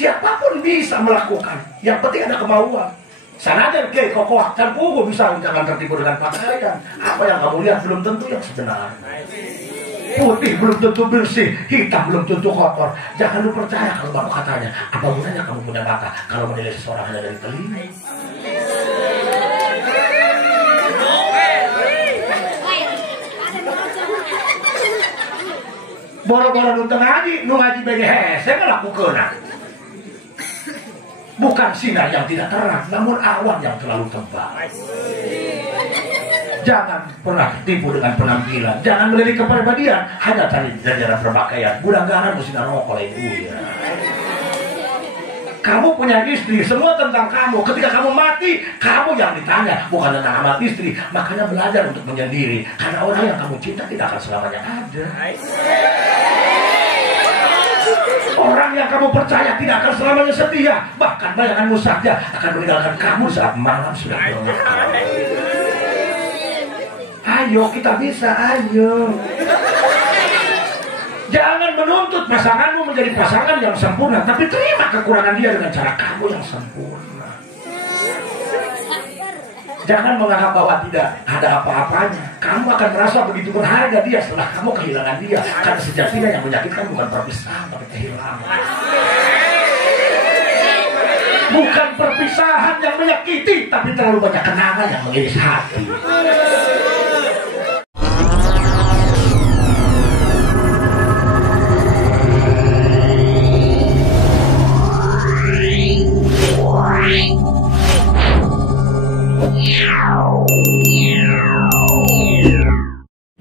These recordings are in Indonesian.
Siapapun bisa melakukan, yang penting ada kemauan. Sanajan kiai kokoh dan pugu bisa, jangan tertipu dengan pakaian. Apa yang kamu lihat belum tentu yang sebenarnya. Putih belum tentu bersih, hitam belum tentu kotor. Jangan lu percaya kalau baru katanya. Apa gunanya kamu punya mata kalau menilai seseorang hanya dari telinga? Boro-boro nu teu ngaji, nu ngaji bege hese melakukeun. Bukan sinar yang tidak terang, namun awan yang terlalu tebal. Jangan pernah tipu dengan penampilan, jangan melirik kepribadian hanya dari jajaran berpakaian. Budanggaran mesti ngarokok lain ya. Kamu punya istri, semua tentang kamu. Ketika kamu mati, kamu yang ditanya, bukan tentang amal istri. Makanya belajar untuk menyendiri, karena orang yang kamu cinta tidak akan selamanya ada. Orang yang kamu percaya tidak akan selamanya setia. Bahkan bayanganmu saja akan meninggalkan kamu saat malam sudah gelap. Ayo kita bisa, ayo. Jangan menuntut pasanganmu menjadi pasangan yang sempurna, tapi terima kekurangan dia dengan cara kamu yang sempurna. Jangan menganggap bahwa tidak ada apa-apanya. Kamu akan merasa begitu berharga dia setelah kamu kehilangan dia. Karena sejatinya yang menyakitkan bukan perpisahan, tapi kehilangan. Bukan perpisahan yang menyakiti, tapi terlalu banyak kenangan yang mengiris hati.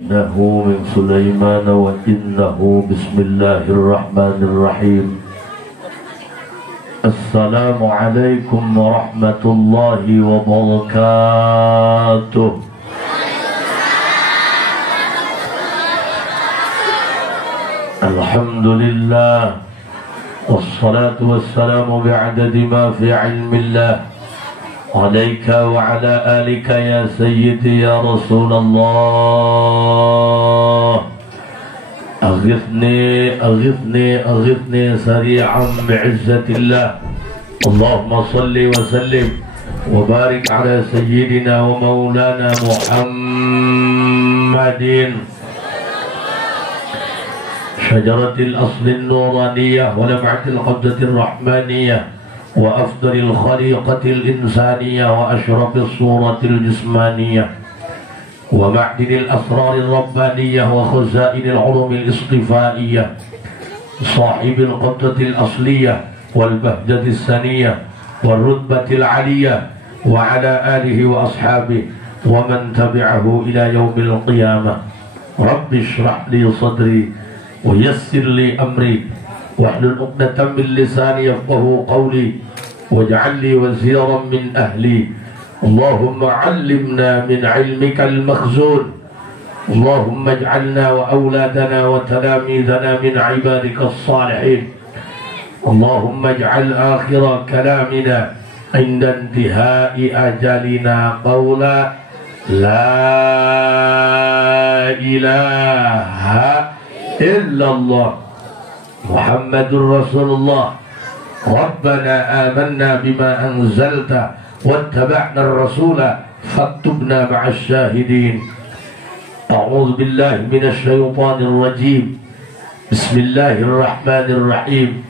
إنه من سليمان وإنه بسم الله الرحمن الرحيم. السلام عليكم ورحمة الله وبركاته. الحمد لله والصلاة والسلام بعدد ما في علم الله عليك وعلى آلك يا سيدي يا رسول الله. أغثني أغثني أغثني سريعا بعزة الله. اللهم صل وسلم وبارك على سيدنا ومولانا محمد شجرة الأصل النورانية ولمعة القبضة الرحمانية وأفضل الخليقة الإنسانية وأشرف الصورة الجسمانية ومعدن الأسرار الربانية وخزائن العلوم الاصطفائية صاحب القبضة الأصلية والبهجة السنية والرتبة العلية وعلى آله وأصحابه ومن تبعه إلى يوم القيامة. رب اشرح لي صدري ويسر لي أمري واحلل عقدة من لساني يفقهوا قولي واجعل لي وزيرا من أهلي. اللهم علمنا من علمك المخزون. اللهم اجعلنا وأولادنا وتلاميذنا من عبادك الصالحين. اللهم اجعل آخر كلامنا عند انتهاء أجلنا قولا لا إله إلا الله محمد رسول الله. ربنا آمنا بما أنزلت واتبعنا الرسول فاكتبنا مع الشاهدين. أعوذ بالله من الشيطان الرجيم. بسم الله الرحمن الرحيم.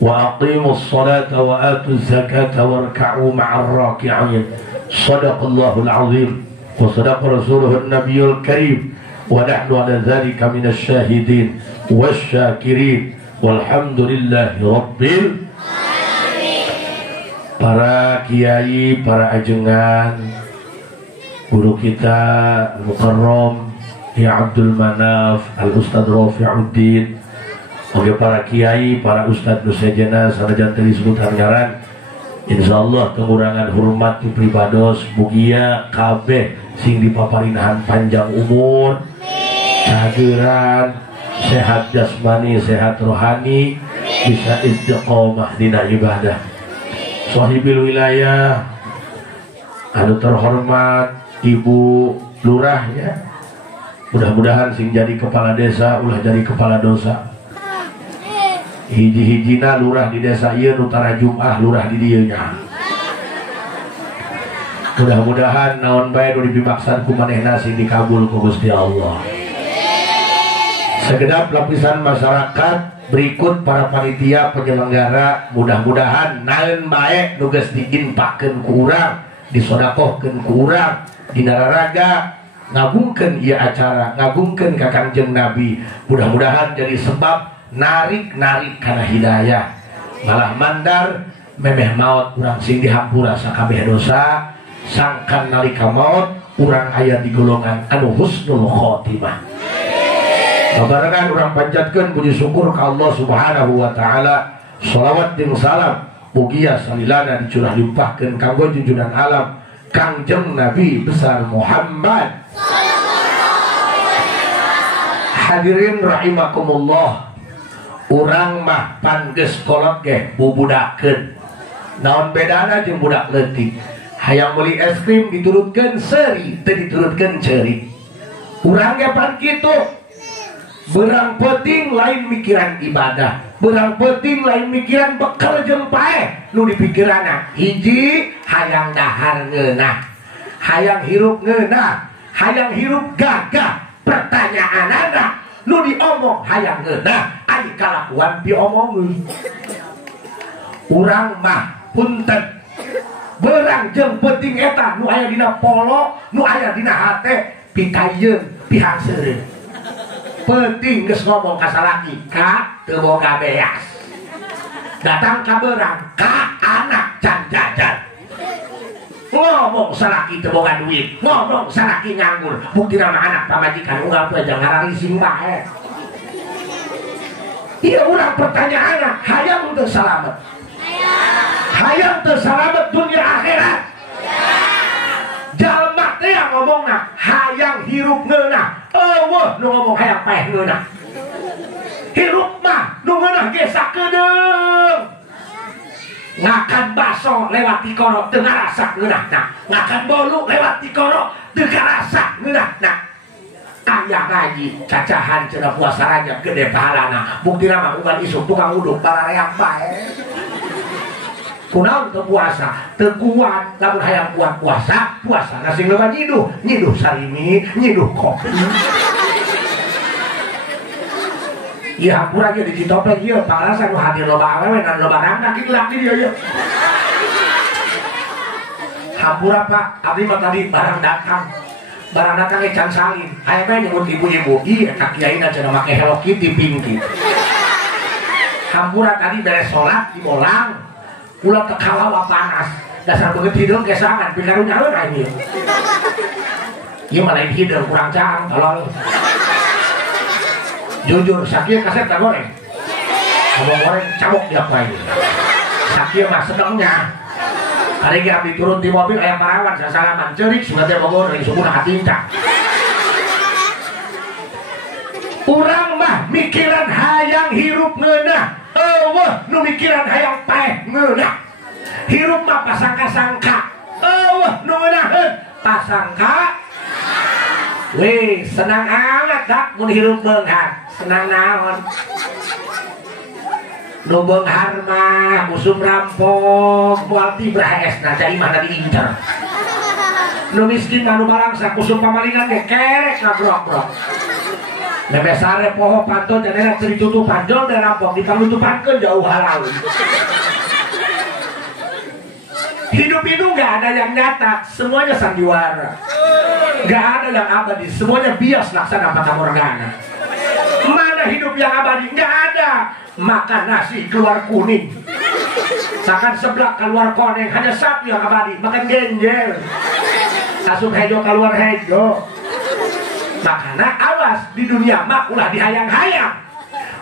وأقيموا الصلاة وآتوا الزكاة واركعوا مع الراكعين. صدق الله العظيم وصدق رسوله النبي الكريم ونحن على ذلك من الشاهدين والشاكرين والحمد لله rabbil. Para kiai, para ajengan, guru kita Mukarram Ya Abdul Manaf Al Ustad Rafi'uddin, oke para kiai, para ustad nusajana sanajan teu disebutan ngaran, insyaallah pengurangan hormat di pribados mugia kabeh sing dipaparinahan panjang umur, cageran, sehat jasmani, sehat rohani, bisa istiqomah dina ibadah. Sahibil wilayah anu terhormat Ibu Lurah ya, mudah-mudahan sing jadi kepala desa ulah jadi kepala dosa. hiji-hijina lurah di desa ieu utara Jum'ah lurah di dieu nya. Mudah-mudahan naon bae nu dipibaksan ku manehna sing dikabul ku Gusti Allah. Segenap lapisan masyarakat berikut para panitia penyelenggara mudah-mudahan naeun bae nu geus diinfakkeun ku urang, disodakohkeun ku urang, dinararaga ngagungkeun ieu acara, ngagungkeun ka Kangjeng Nabi. Mudah-mudahan jadi sebab narik-narik kana hidayah. Malah mandar memeh maot urang sing dihampura sakabeh dosa. Sangkan nalika maut urang aya di golongan anu husnul khotimah. Babarengan urang panjatkeun puji syukur ka Allah Subhanahu wa taala. Shalawat jeung salam mugia salilana dicurah limpahkeun kanggo junjungan alam Kangjeng Nabi besar Muhammad. Hadirin rahimakumullah. Urang mah pan geus kolot ge bubudakeun. Naon bedana jeung budak leutik? Hayang beli es krim diturutkeun seuri, teu diturutkeun ceuri. Urang ge pan kitu. Beurang penting lain mikiran ibadah, beurang penting lain mikiran bekal jeung paeh nu dipikiranna. Hiji hayang dahar ngeunah, hayang hirup ngeunah, hayang hirup gagah. Pertanyaanana nu diomong hayang ngeunah, ari kalakuan diomongkeun. Urang mah punten berang jeung penting eta nu aya dina polo, nu aya dina hate pikayeun pihak seureun. Penting geus ngomong ka salaki ka teu boga beas. Datang ka beurang ka anak can jajan. Ngomong salaki teu boga duit, ngomong salaki nganggur. Buktina mah anak pamajikan unggal poe jeung ngararising bae. Ieu urang pertanyaanna hayang teu salamet. Hayang terselamat dunia akhirat. Jalma teh yang ngomongna hayang hirup ngeunah. Eueuh nu ngomong hayang paeh ngeunah. Hirup mah nu ngeunah ge sakedeung. Ngakan baso lewat ti koro teu ngarasak ngeunahna. Ngakan bolu lewat ti koro teu ngarasak ngeunahna. Aya ngaji cacahan cenah puasa Rajab gede pahalana. Buktina mah ugal isuk tukang uduk barareak bae. Kunaon teu puasa, teu kuat, lamun hayang kuat puasa, puasa nasi loba nyiduh sarimi, nyiduh kopi. Ieu hampura ge di Citopeng ieu pangalasan nu hadir loba awewe dan loba rangga kitlak di dieu. Hampura Pak, abdi mah tadi barang datang ge can salin. Aya bae nyebut ibu-ibu, ieu eta kiaina cenah make Hello Kitty Pinky. Hampura tadi beres salat di molang. Ulah tekalawa panas, dasar begitu hidung kesangan, pikarunya apa ini? Iya malah hidung kurang cang, tolong. Jujur, sakit kaset tak goreng. Ngomong goreng cabok dia apa ini? Sakit mah sedangnya. Hari ini abdi turun di mobil ayah parawan, saya salaman cerik, sungatnya mau goreng, suku nak tinta. Urang mah mikiran hayang hirup ngeunah. Eueuh nu mikiran hayang paeh ngeunah. Hirup mah pasangka-sangka. Eueuh nu ngeunaheun pasangka. Weh, senang amat dak mun hirup beunghar. Senang naon? Nu beunghar mah usum rampok moal tibrah esna jadi mana diincer. Nu miskin mah nu balangsa kusum pamalingan ge kerek ngabrok-brok. Nebe sare poho pantun dan enak ditutup panjol dan rampok dipanutupankeun jauh halal. Hidup itu nggak ada yang nyata, semuanya sandiwara. Nggak ada yang abadi, semuanya bias laksana fata morgana. Mana hidup yang abadi? Nggak ada. Makan nasi keluar kuning, makan seblak keluar koneng, hanya sapi yang abadi. Makan genjer, asup hejo keluar hejo. Makanya awas di dunia mak ulah dihayang-hayang.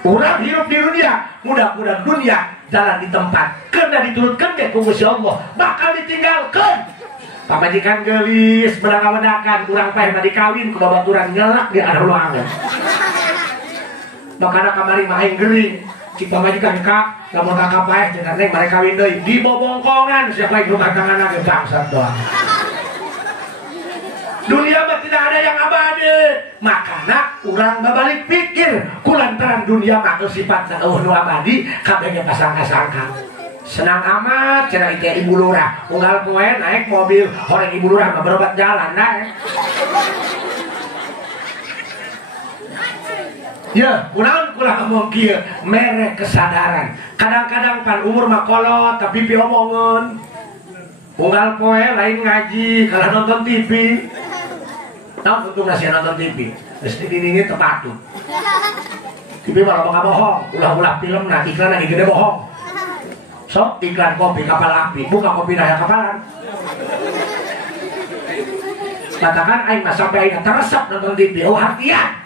Orang hidup di dunia, mudah-mudahan dunia jalan di tempat karena diturutkan ke Gusti Allah bakal ditinggalkan. Pamajikan gelis menang-menangkan urang paeh mah dikawin ku babaturan ngelak di ada ruangan. Makana kamari mah aing geuring. Cik pamajikan ka lamun kakak paeh cenah neng mereka kawin deui. Di bobongkongan siapa yang rumah tanganna ge bangsat doang. Dunia mah tidak ada yang abadi. Makanya urang balik pikir kulantaran dunia mah sifat nu abadi kabeh pasangka-sangka. Senang amat cenah ieu ibu lurah unggal poe naik mobil horeng ibu lurah mah berobat jalan naik. Ya, kunaon kulah ngomong kieu mere kesadaran. Kadang-kadang pan umur mah kolot tapi pi omongeun. Unggal poe lain ngaji, kalau nonton TV. Tahu untuk nasi nonton TV. Geus didingin teu patut. TV mah loba bohong, ulah-ulah film nah iklan lagi gede bohong. Sok iklan kopi kapal api, buka kopi nah kapalan. Katakan aing mah sampai aing teresep nonton TV, oh hatian.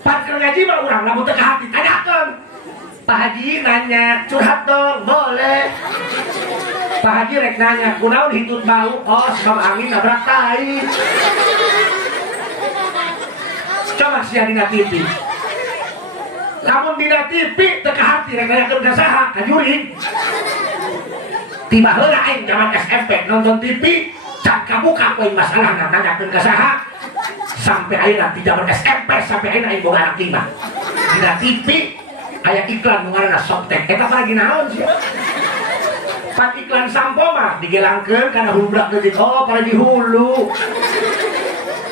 Pan keur ngaji mah urang lamun teu ka hati tanyakeun. Pak Haji nanya, curhat dong, boleh. Pak Haji rek nanya, kunaon hitut bau? Oh, sebab angin nabrak tai. Coba sia dina TV. Lamun dina TV teu ka hati rek nanyakeun ka saha? Ka juring. Tiba heula aing zaman SMP nonton TV, can kabuka poin masalahna nanyakeun ka saha? Sampai ayeuna di zaman SMP sampai ayeuna aing boga anak 5. Dina TV aya iklan ngaranna Softtek. Eta lagi naon sih? Pan iklan sampo mah digelangkeun kana hulu budak leutik. Oh, para di hulu.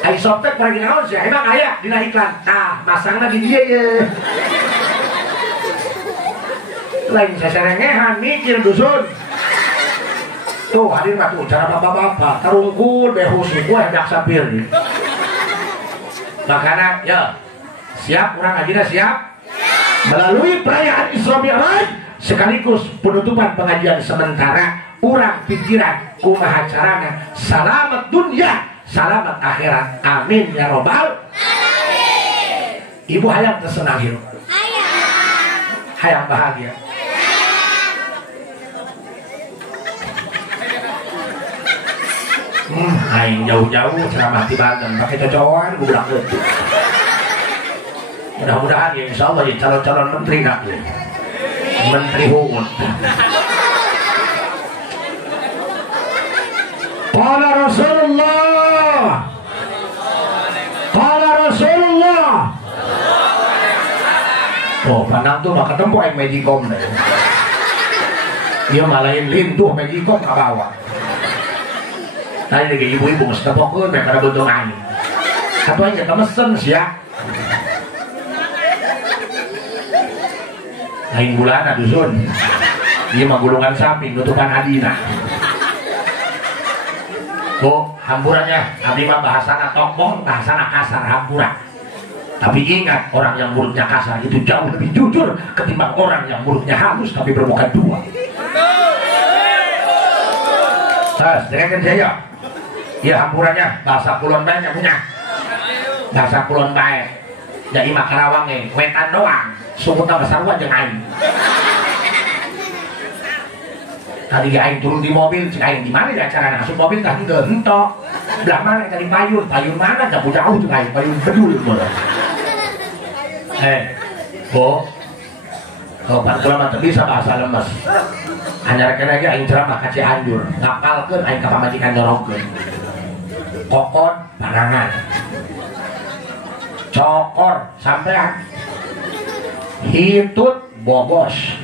Ai Softtek lagi naon sih? Emang aya dina iklan. Nah, masangna di dieu ye. Lain sasarengehan mikir dusun. Tuh hadir mah tuh cara bapak-bapak tarungkul behus ku hendak sapir. Makana ya siap urang ngajina siap. Melalui perayaan Isra Mi'raj sekaligus penutupan pengajian sementara urang pikiran kumaha carana salamet dunia salamet akhirat amin ya robbal alamin. Ibu hayang tersenang hirup hayang bahagia aing jauh-jauh ceramah di Banten pakai cocokan budak leutik. Mudah-mudahan ya insya Allah ya calon-calon menteri nak ya. Menteri Hukum. Qala Rasulullah. Qala Rasulullah. Oh, pandang tuh maka tempo yang Magicom deh. Dia malahin lintuh Magicom ke bawah. Tadi lagi ibu-ibu mesti tepokun mereka ada bentuk angin. Satu aja temesen sih ya. Lain bulana dusun. Dia mah gulungan samping nutupan adina. Bu, hamburannya abdi mah bahasana tokbong, bahasana kasar hamburan. Tapi ingat, orang yang mulutnya kasar itu jauh lebih jujur ketimbang orang yang mulutnya halus tapi bermuka dua. Dengarkan saya. Ya hamburannya bahasa Kulon Bae punya. Bahasa Kulon Bae. Jadi mah Karawangnya wetan doang. Sumutna besarua jeung aing. Tadi aing turun di mobil, cik aing di mana ya acarana? Asup mobil tah henteu entok. Belah mana tadi payun? Payun mana? Jauh jauh jeung aing, payun bedul meureun. Bo. Kalau pan mah teu bisa bahasa lemes. Anyar kena ge aing ceramah ka Cianjur, ngapalkeun aing ka pamajikan dorongkeun. Kokon barangan. Cokor sampean. Hitut bogos.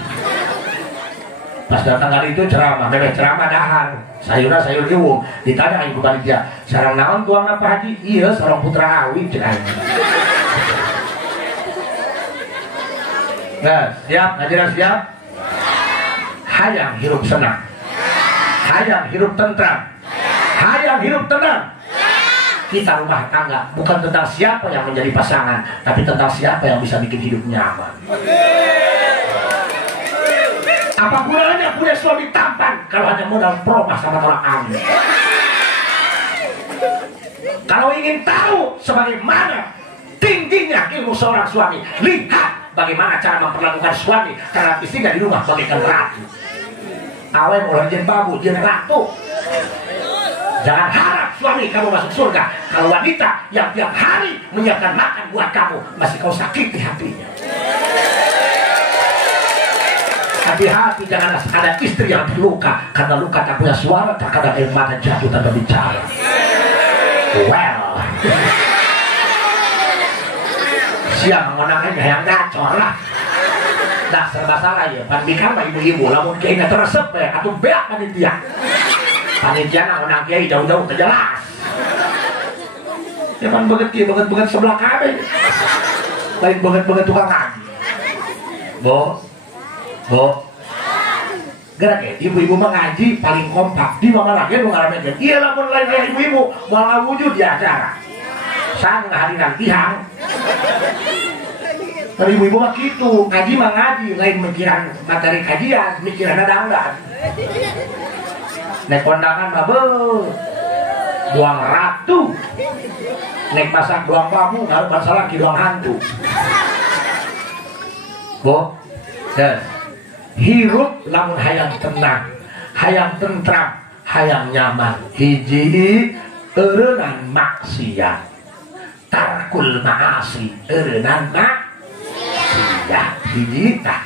Pas datang hari itu ceramah, memang ceramah dahar. Sayurna sayur iwung. Ditanya aing ku panitia, sareng naon tuangna Pak Haji? Iya, sareng putra awi cek aing. Nah, siap, ngajiran siap. Hayang hirup senang. Hayang hirup tentram. Hayang hirup tenang. Kita rumah tangga bukan tentang siapa yang menjadi pasangan, tapi tentang siapa yang bisa bikin hidup nyaman. Apa gunanya punya suami tampan kalau hanya modal promah sama tolak angin? Kalau ingin tahu sebagaimana tingginya ilmu seorang suami, lihat bagaimana cara memperlakukan suami terhadap istrinya di rumah bagaikan ratu. Awen ulah jen babu jen ratu. Jangan harap suami kamu masuk surga kalau wanita yang tiap hari menyiapkan makan buat kamu masih kau sakiti hatinya. Hati-hati, jangan ada istri yang terluka karena luka tak punya suara, terkadang air mata jatuh tanpa bicara. well siang menangnya yang gacor lah dah serba salah ya pan bikang mah ibu-ibu lamun kiai nggak teresep ya atuh beak panitia nang kiai jauh-jauh terjelas ya pan banget sebelah kabeh lain banget tukang ngaji bo gerak ya ibu-ibu mah ngaji paling kompak di mana lagi nu ngaramekeun ieu lamun lain ibu-ibu moal wujud di acara sang ngahadiran tihang tapi ibu-ibu mah gitu ngaji mah ngaji lain mikiran materi kajian mikiran dangdan nek kondangan mah buang ratu nek masak buang kamu ngaruh masalah ki buang hantu bo dan hirup lamun hayang tenang hayang tentram hayang nyaman hiji eureunnan maksiat tarkul maasi eureunnan maksiat hiji tah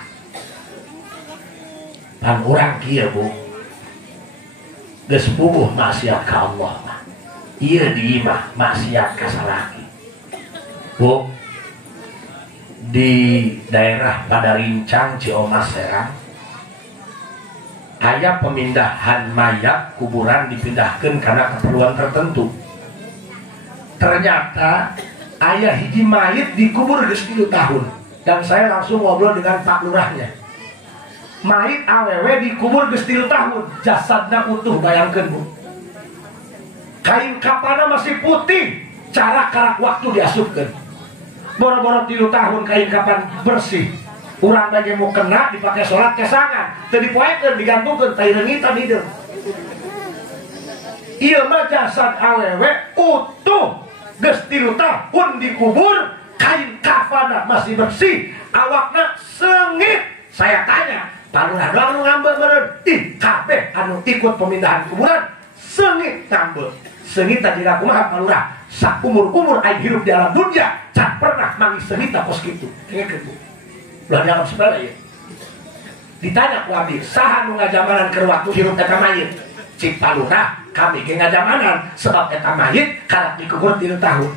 pan urang kieu bu geus puguh maksiat ka Allah mah ieu di imah maksiat ka salaki bu di daerah Padarincang Ciamas Serang aya pemindahan mayat kuburan dipindahkan karena keperluan tertentu ternyata aya hiji mayit dikubur geus 3 tahun dan saya langsung ngobrol dengan Pak Lurahnya mayit awewe dikubur geus 3 tahun jasadna utuh bayangkeun bu kain kapana masih putih cara karak waktu diasupkeun boro-boro 3 tahun kain kapan bersih urang bage mau kena dipakai sholat kesangan teu dipoekeun digantungkeun tai reungitan hideung ieu mah jasad awewe utuh geus 3 tahun dikubur kain kafana masih bersih awakna seungit saya tanya palurah doang nu ngambek meureun ih kabeh anu ikut pemindahan kuburan seungit ngambek seungit tadi kumaha palurah sakumur-kumur aing hirup di alam dunia can pernah manggis seungitna kos kitu ngeukeun bu ulah dianggap sepele ya ditanya ku abdi saha nu ngajamanan keur waktu hirup eta mayit cik palurah kami ge ngajamanan sebab eta mayit karak dikubur 3 tahun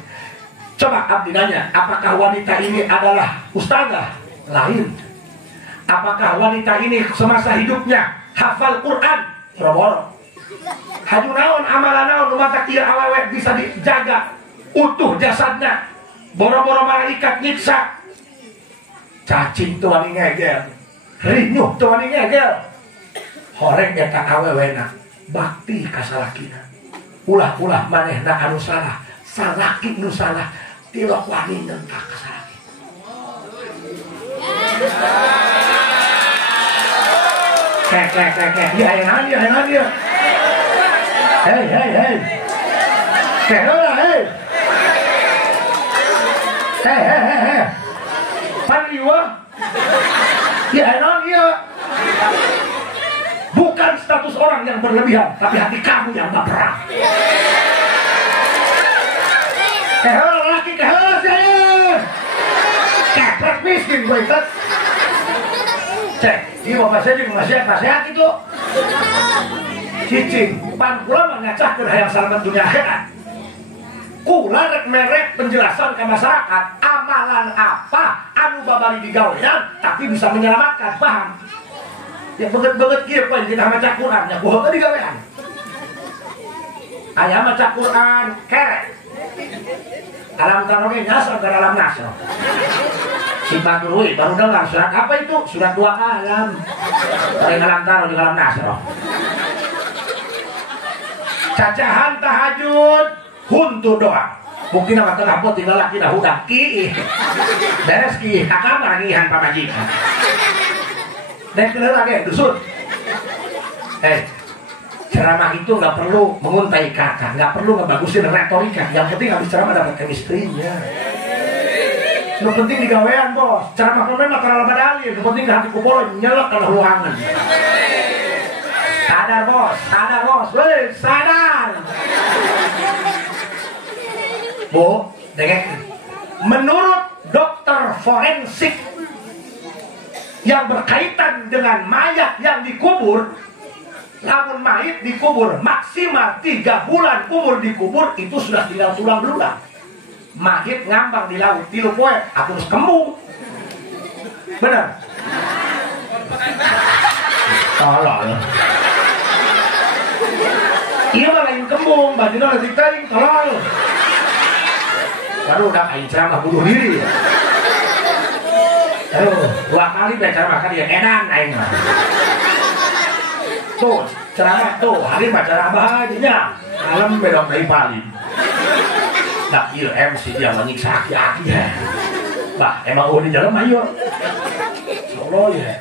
coba abdi nanya apakah wanita ini adalah ustazah lain apakah wanita ini semasa hidupnya hafal Quran boro-boro haju naon amalan naon nu matak ieu awewe bisa dijaga utuh jasadna boro-boro malaikat nyiksa cacing tuh wani ngegel rinyuh tuh wani ngegel horeng eta awewena bakti ka salakina ulah-ulah manehna anu salah salaki nu salah tilok wani nentang ka salaki kek ya enak dia hei kehola hei Paniwa ya enak ya bukan status orang yang berlebihan tapi hati kamu yang baperan kehola laki kehola saya kepret miskin gue ikat cek ini bapak saya juga nasihat itu cicing pan kula mengacahkan hayang selamat dunia akhirat kula rek merek penjelasan ke masyarakat amalan apa anu babari digawean tapi bisa menyelamatkan paham ya banget kieu poe kita maca Quran nya kumaha digawean aya maca Quran kerek alam taroge nyasar ke dalam nasr si Badrui baru dengar surat apa itu surat 2 alam dari alam taro di dalam nasr cacahan tahajud huntu doa mungkin nama tengah pot tinggal laki dah udah ki beres ki kakak bagian pamajikan dan kenal lagi dusun ceramah itu nggak perlu menguntai kakak nggak perlu ngebagusin retorika yang penting habis ceramah dapat chemistry-nya yang penting digawean bos ceramah komen mah kalau badalin yang penting hati kupolo nyelek ke ruangan sadar bos weh sadar Bu, dengek. Menurut dokter forensik yang berkaitan dengan mayat yang dikubur, lamun mayit dikubur maksimal 3 bulan umur dikubur itu sudah tinggal tulang belulang. Mayit ngambang di laut 3 poe atuh kembung. Bener? Tolol. Iya mah lain kembung, bajuna leutik teuing tolol. Baru udah aing ceramah bunuh diri. Aduh, 2 kali baca ceramah kan ya edan aing mah. Tuh, ceramah tuh, hari baca ceramah aja. Malam bedong dari Bali. Nah, iya MC dia menyiksa aki-aki ya. Bah, emang udah di dalam ayo. Solo ya.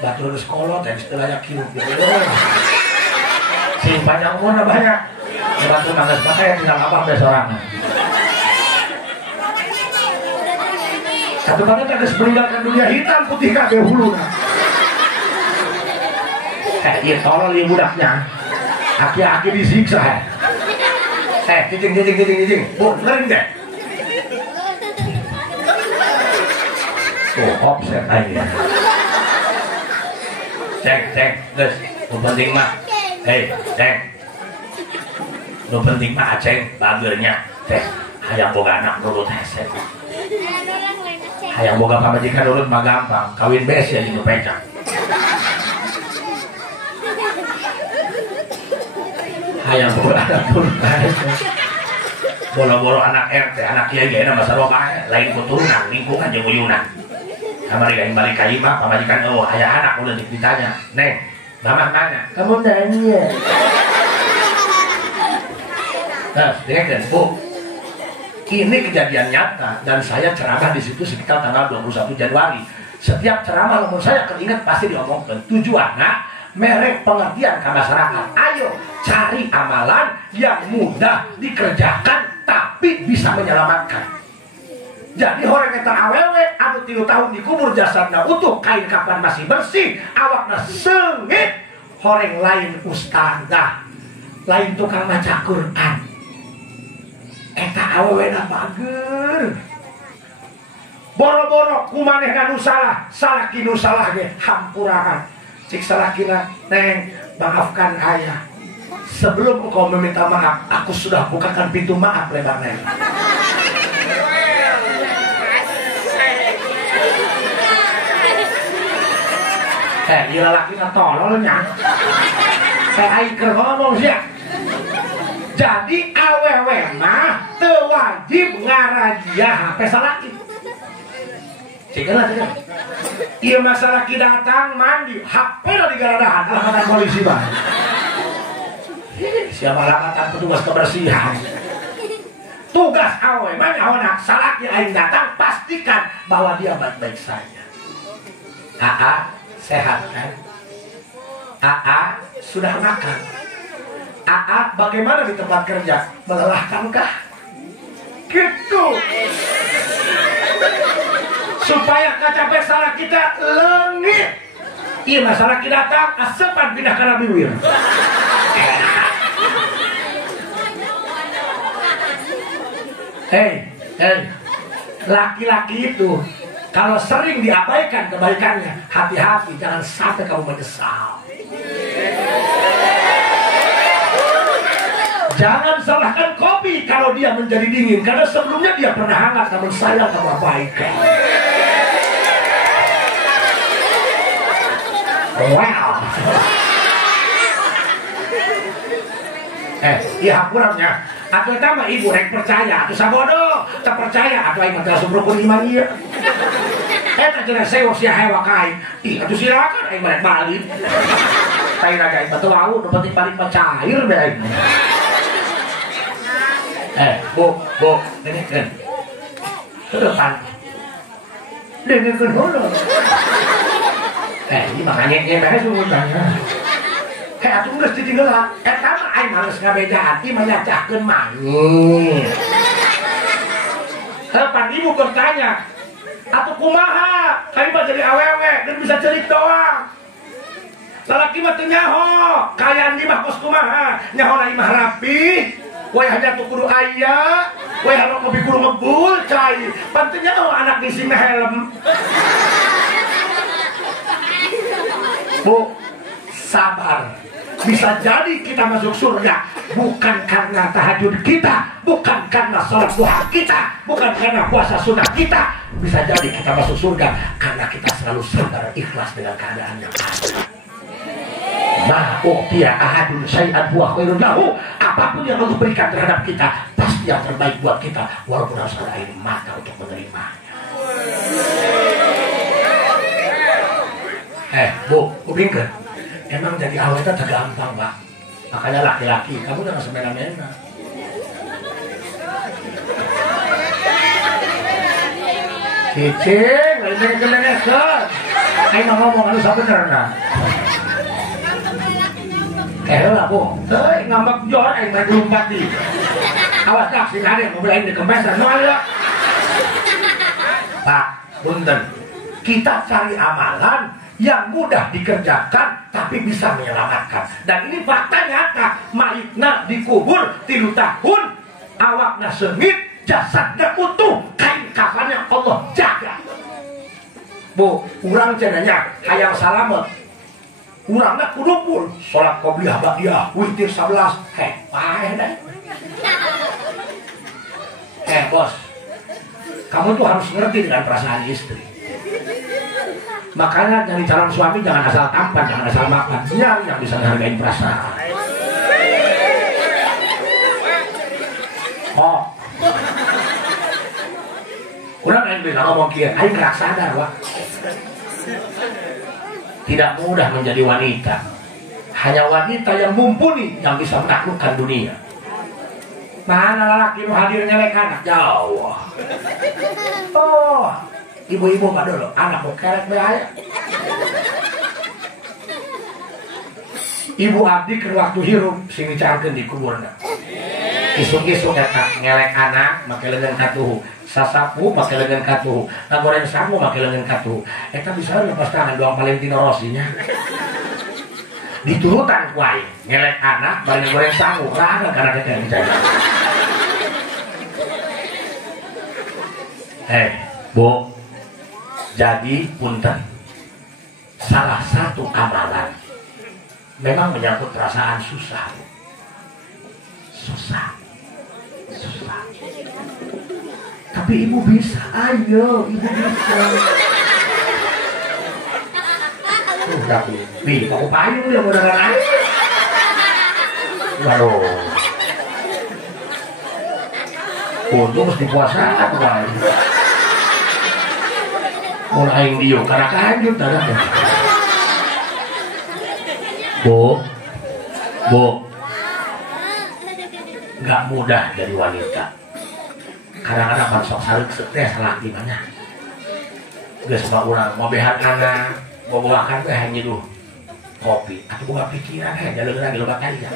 Batu lulus kolot dan istilahnya kiru gitu. Sing panjang umurnya banyak. Batu nangis pakai tinggal abang deh seorang. Satu banget ada meninggalkan dunia hitam putih kabeh huluna. Iya tolol ya budaknya. Aki-aki disiksa. Cicing. Bu, dengerin deh. Tuh, offset aja. Cek, guys. Lu penting mah. Cek. Lu penting mah aceng bagernya. Cek, hayang boga anak nurut hese. Hayang boga pamajikan nurut mah gampang. Kawin bes ya gitu pecah. Hayang boga anak nurut hese. Bolo-bolo anak RT, anak kiai gak masa roba lain keturunan, lingkungan jeung uyunan. Kamari gaing balik ka imah pamajikan oh aya anak udah ditanya. Neng, mamah nanya. Kamu nanya. Nah, dengarkan, Bu. Ini kejadian nyata dan saya ceramah di situ sekitar tanggal 21 Januari. Setiap ceramah namun saya keinget pasti diomongkan tujuannya merek pengertian ke masyarakat. Ayo cari amalan yang mudah dikerjakan tapi bisa menyelamatkan. Jadi orang yang terawewe anu 3 tahun dikubur jasadna utuh, kain kapan masih bersih, awakna sengit. Horeng lain ustadzah, lain tukang maca Quran. Eta awewena bager. Boro-boro kumanehna nu salah, salaki nu salah ge hampurahan. Cik salakina, Neng, maafkan ayah. Sebelum engkau meminta maaf, aku sudah bukakan pintu maaf lebar Neng. Dia lalakina tololnya. Saya aing keur ngomong sih. Jadi awewe mah teu wajib ngarajia HP salaki. Cikeuna teh. Ieu masalah ki datang mandi, HP na digaradahan alahatan polisi bae. Siapa alahatan petugas kebersihan. Tugas awewe mah nyahonak salaki aing datang pastikan bahwa dia baik-baik saja. Sehat kan? Sudah makan. Bagaimana di tempat kerja? Melelahkankah? Gitu. Supaya kacapek salah kita lengit. Iya masalah kita datang asepan pindah ke Nabi Wir. Hei, laki-laki itu kalau sering diabaikan kebaikannya, hati-hati jangan sampai kamu menyesal. Jangan salahkan kopi kalau dia menjadi dingin, karena sebelumnya dia pernah hangat, namun saya kamu abaikan. Wow. Iya kurangnya. Aku tambah ibu rek percaya, aku sabodo, tak percaya, aku ingin langsung rukun iman iya. Tak jelas saya usia hewa kai. Itu silakan, aing balik balik. Tai raga itu tahu, dapat balik cair deh. Bu, dengarkan. Kedepan. Dengarkan dulu. Ini makanya nyebeh sungguhnya. Kayak atuh geus ditinggal. Eta mah aing males ngabejaan, ieu mah nyacahkeun manyi. Kapan ibu bertanya, atuh kumaha? Kali mah jadi awewe dan bisa cerik doang. Lalaki mah teu nyaho, kayaan di mah kos kumaha? Nyahona imah rapi. Woi hanya tuh kudu aya, woi harus kopi kudu ngebul, cai. Pantunya anak ngisi helm. Bu, sabar. Bisa jadi kita masuk surga bukan karena tahajud kita, bukan karena sholat duha kita, bukan karena puasa sunnah kita. Bisa jadi kita masuk surga karena kita selalu sabar ikhlas dengan keadaan yang ada. Ma uqtiya ahadun syai'an huwa khairun lahu. Apapun yang Allah berikan terhadap kita pasti yang terbaik buat kita, walaupun harus ada air mata untuk menerimanya. Bu, kupingkan. Emang jadi awetnya tergampang, Pak. Makanya laki-laki, kamu jangan semena-mena. Cicing, ini kelengesan. Ayo ngomong, anu sabenerna. Lah, Bu. Ngambek jor, ayo main lompat di. Awas tak, sing ada yang mobil ini dikempesan. Pak, punten. Kita cari amalan yang mudah dikerjakan tapi bisa menyelamatkan. Dan ini fakta nyata. Maitna dikubur 3 tahun, awakna sengit, jasadnya utuh, kain kafannya Allah jaga. Bu, urang cenanya hayang salamet. Urangna kudupul sholat qobliyah ba'diyah witir 11. Paeh deh. Bos, kamu tuh harus ngerti dengan perasaan istri. Makanya dari calon suami jangan asal tampan, jangan asal makan. Dia yang bisa menghargai perasaan. Oh, kurang yang bisa ngomong kia, ayo gerak sadar, Wak. Tidak mudah menjadi wanita. Hanya wanita yang mumpuni yang bisa menaklukkan dunia. Mana lelaki nu hadirnya lek anak jauh. Oh, ibu-ibu pak dulu, anak mau kerek bahaya. Ibu abdi ke waktu hirup sing dicarkeun di kuburna. Isuk-isuk eta ngelek anak make leungeun katuhu, sasapu make leungeun katuhu, ngagoreng sangu make leungeun katuhu. Eta bisa lepas tangan doang Valentino Rossi nya. Diturutan ku aing, ngelek anak bari goreng sangu, rada karena kita menjaga. Bu, jadi punten, salah satu amalan memang menyangkut perasaan susah. Tapi ibu bisa, ayo ibu bisa. Tapi, kamu payung yang mudah-mudahan air. Waduh. Untung mesti puasa kan. Mulai dia karena kanjut ada. Bu, nggak mudah jadi wanita. Kadang-kadang kan sok saling stres salah di mana. Gak semua orang mau behat anak, mau bawakan hanya dulu kopi. Atau buka pikiran jalan lagi lupa kali ya.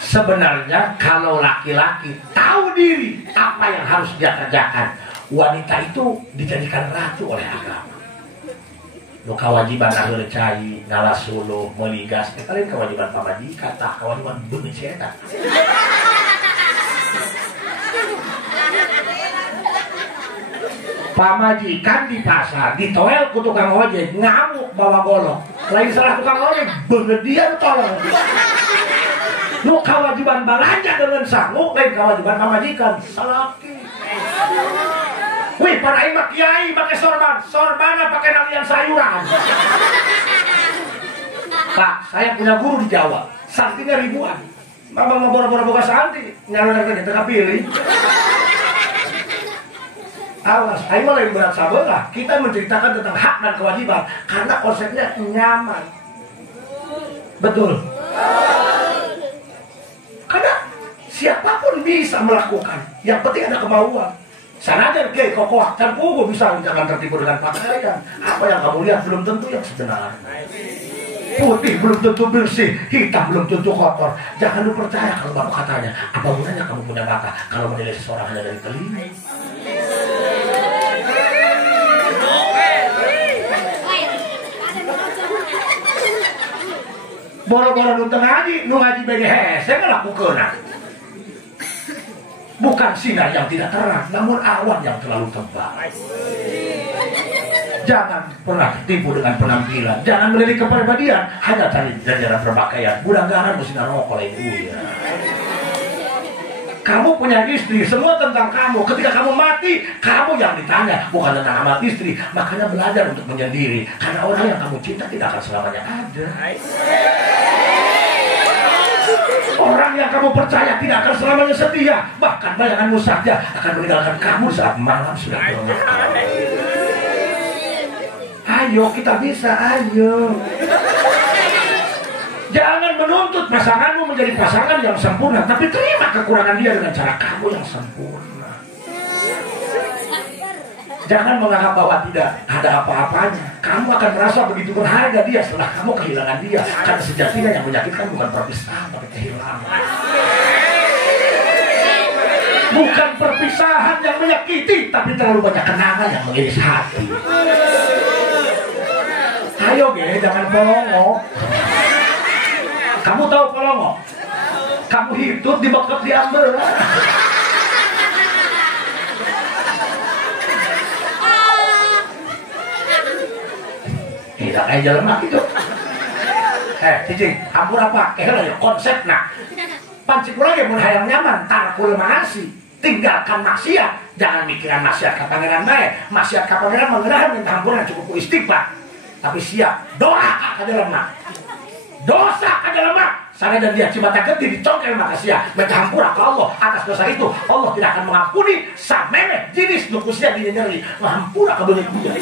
Sebenarnya kalau laki-laki tahu diri apa yang harus dia kerjakan, wanita itu dijadikan ratu oleh agama. Lo kewajiban ahli cai, ngalas suluh, meligas, kalian kewajiban pamajikan, tah kewajiban benih setan. Pamajikan di pasar, ditoel ku tukang ojek, ngamuk bawa golok. Lain salah tukang ojek, bener dia tolong. Lu kewajiban belanja dengan sanggup, lain kewajiban pamajikan. Salaki. Wih, para imam kiai pakai sorban pakai nalian sayuran. Pak, saya punya guru di Jawa, santrinya ribuan. Mama mau bora-bora boga santri, nyalon-nyalon tengah pilih. Awas, ayo mulai berat sabarlah. Kita menceritakan tentang hak dan kewajiban karena konsepnya nyaman. Betul. Karena siapapun bisa melakukan, yang penting ada kemauan. Sanajan ke kokoh dan pugu bisa jangan tertipu dengan pakaian. Apa yang kamu lihat belum tentu yang sebenarnya. Putih belum tentu bersih, hitam belum tentu kotor. Jangan lu percaya kalau bapak katanya. Apa gunanya kamu punya mata kalau menilai seseorang hanya dari telinga? Boro-boro nu ngaji bege hese ngelakukeun. Bukan sinar yang tidak terang, namun awan yang terlalu tebal. Jangan pernah tertipu dengan penampilan. Jangan melirik kepribadian. Hanya cari jajaran berpakaian. Budak garan mesti narokol ini. Kamu punya istri, semua tentang kamu. Ketika kamu mati, kamu yang ditanya, bukan tentang amat istri. Makanya belajar untuk menyendiri. Karena orang yang kamu cinta tidak akan selamanya ada. Orang yang kamu percaya tidak akan selamanya setia. Bahkan bayanganmu saja akan meninggalkan kamu saat malam sudah gelap. Ayo kita bisa, ayo. Jangan menuntut pasanganmu menjadi pasangan yang sempurna, tapi terima kekurangan dia dengan cara kamu yang sempurna. Jangan menganggap bahwa tidak ada apa-apanya. Kamu akan merasa begitu berharga dia setelah kamu kehilangan dia. Karena sejatinya yang menyakitkan bukan perpisahan, tapi kehilangan. Bukan perpisahan yang menyakiti, tapi terlalu banyak kenangan yang mengiris hati. Ayo jangan polongo. Kamu tahu polongo? Kamu hidup di bekat diambil. Tidak kayak jalan mak itu. Cicing, hampur apa? Ya konsep nak. Pancik lagi mun hayang nyaman, tarkul maasi. Tinggalkan maksiat. Jangan mikiran maksiat ka pangeran bae. Maksiat ka pangeran mengerah minta ampunan cukup istighfar. Tapi siap doa ka lemah. Dosa ka lemah. Sana dan dia cibata gede dicongkel maka sia. Minta hampura ke Allah atas dosa itu. Allah tidak akan mengampuni samene jenis nukusia di nyeri. Hampura ke benih dia.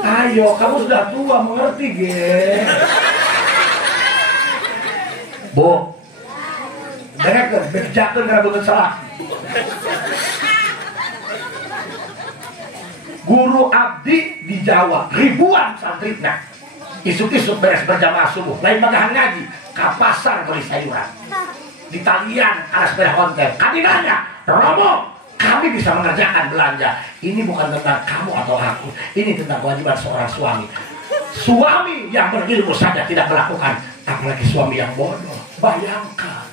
Ayo, kamu sudah tua, mengerti, Bu. Dengar, berjatuh karena bukan salah. Guru abdi di Jawa, ribuan santrinya. Isuk-isuk beres berjamaah subuh, lain magahan ngaji, ke pasar beli sayuran. Di talian alas sepeda ontel, kadinanya, Romo, kami bisa mengerjakan belanja. Ini bukan tentang kamu atau aku. Ini tentang kewajiban seorang suami. Suami yang berilmu saja tidak melakukan, apalagi suami yang bodoh. Bayangkan.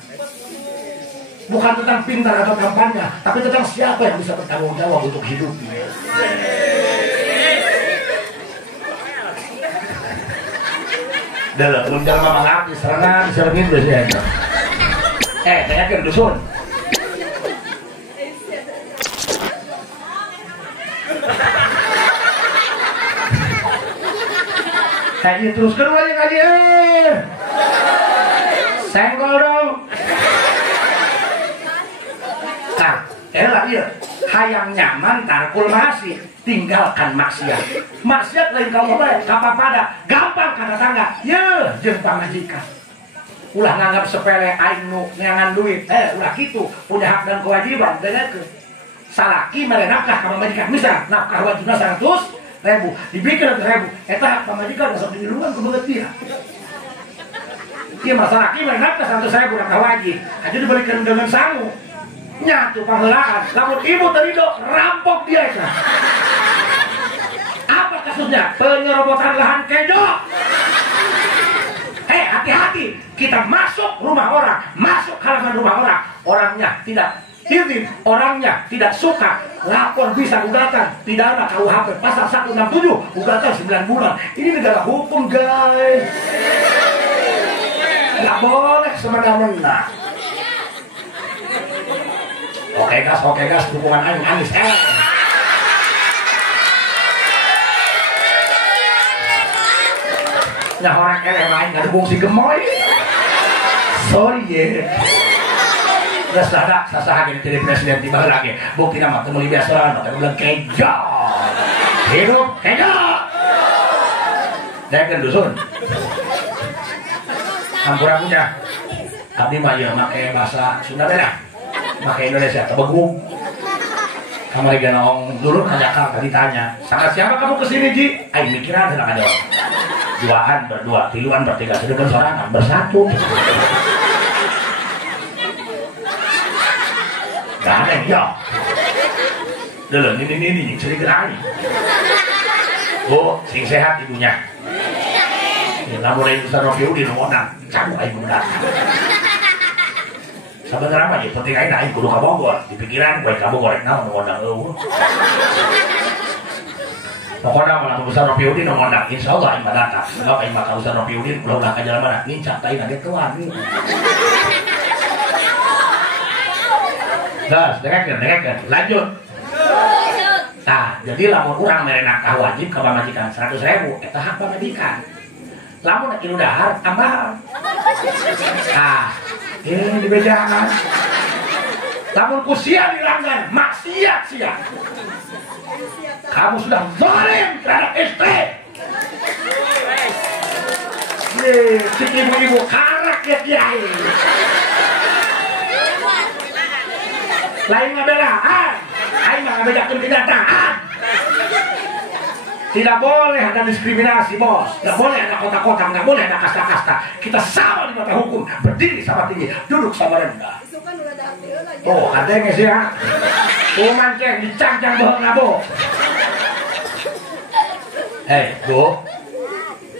Bukan tentang pintar atau tampannya, tapi tentang siapa yang bisa bertanggung jawab untuk hidupnya. Dalam undang mama ngerti, serana disermin biasanya. Saya yakin dusun. Kayak teruskan aja ngaji. Senggol dong. Nah, elah iya. Hayang nyaman tarkul masih. Tinggalkan maksiat. Maksiat lain kalau baik, kapapada. Gampang kata tangga. Ya, jeung pamajikan. Ulah nganggap sepele aing nu ngangan duit. Ulah gitu. Punya hak dan kewajiban. Dengarkeun. Salaki mere nafkah ka pamajikan. Misal nafkah wajibna 100.000 dibikin 100.000. Eta pamajikan masuk di luluan kebeget dia. Ieu masalah ki mere nafkah 100.000 nafkah wajib. Aja dibalikan dengan sangu. Nyatu panghelaan. Lamun ibu terido rampok dia eta. Apa kasusnya? Penyerobotan lahan kejo. Hati-hati, kita masuk rumah orang, masuk halaman rumah orang, orangnya tidak izin, orangnya tidak suka, lapor bisa gugatan, pidana KUHP pasal 167, gugatan 9 bulan. Ini negara hukum, guys. Nggak boleh semena-mena. Oke gas, dukungan Anies. Nah orang lain gak dukung si gemoy. Sorry ya. Udah sah gini jadi presiden tiba lagi. Bukti nama temui biasa orang bilang kejo. Hidup kejo. Dia kan dusun. Hampura punya. Tapi mah ya pakai bahasa Sunda beda. Pakai Indonesia tebegung. Kamu lagi nong dulu nanya tadi tanya. Sama siapa kamu kesini Ji? Ayo mikiran sedang ada. Duaan berdua, tiluan bertiga, sedekah sorangan bersatu. Gak ada ya. Dulu ini jadi gerani. Oh, sing sehat ibunya. Namun lain besar Rofiu di Nongonan, cabu aing muda. Sebenarnya apa ya? Penting aja naik kudu ka Bogor. Di pikiran gue kamu goreng naon ngondang eueuh. Pokoknya malah urusan Ropi Udin ngondang. Insyaallah aing mah datang. Sebab aing mah ka urusan Ropi Udin ulah ka jalan mana ngincak teh nage tuan. Gas, dengekeun. Lanjut. Nah, jadi lamun urang mere nakah wajib ka pamajikan 100.000 eta hak pamajikan. Lamun kilu dahar tambahan. Ah, ini dibedakan. Lamun kusia dilanggar, maksiat sia. Kamu sudah zalim terhadap istri. Si ibu-ibu karak ya kiai. Lain ngabelaan, aing mah ngabedakeun kenyataan. Tidak boleh ada diskriminasi, bos. Tidak boleh ada kota-kota, tidak boleh ada kasta-kasta. Kita sama di mata hukum, berdiri sama tinggi, duduk sama rendah. Oh, ada yang sih ya? Tuh mancing, dicang-cang bohong nabo. Bu,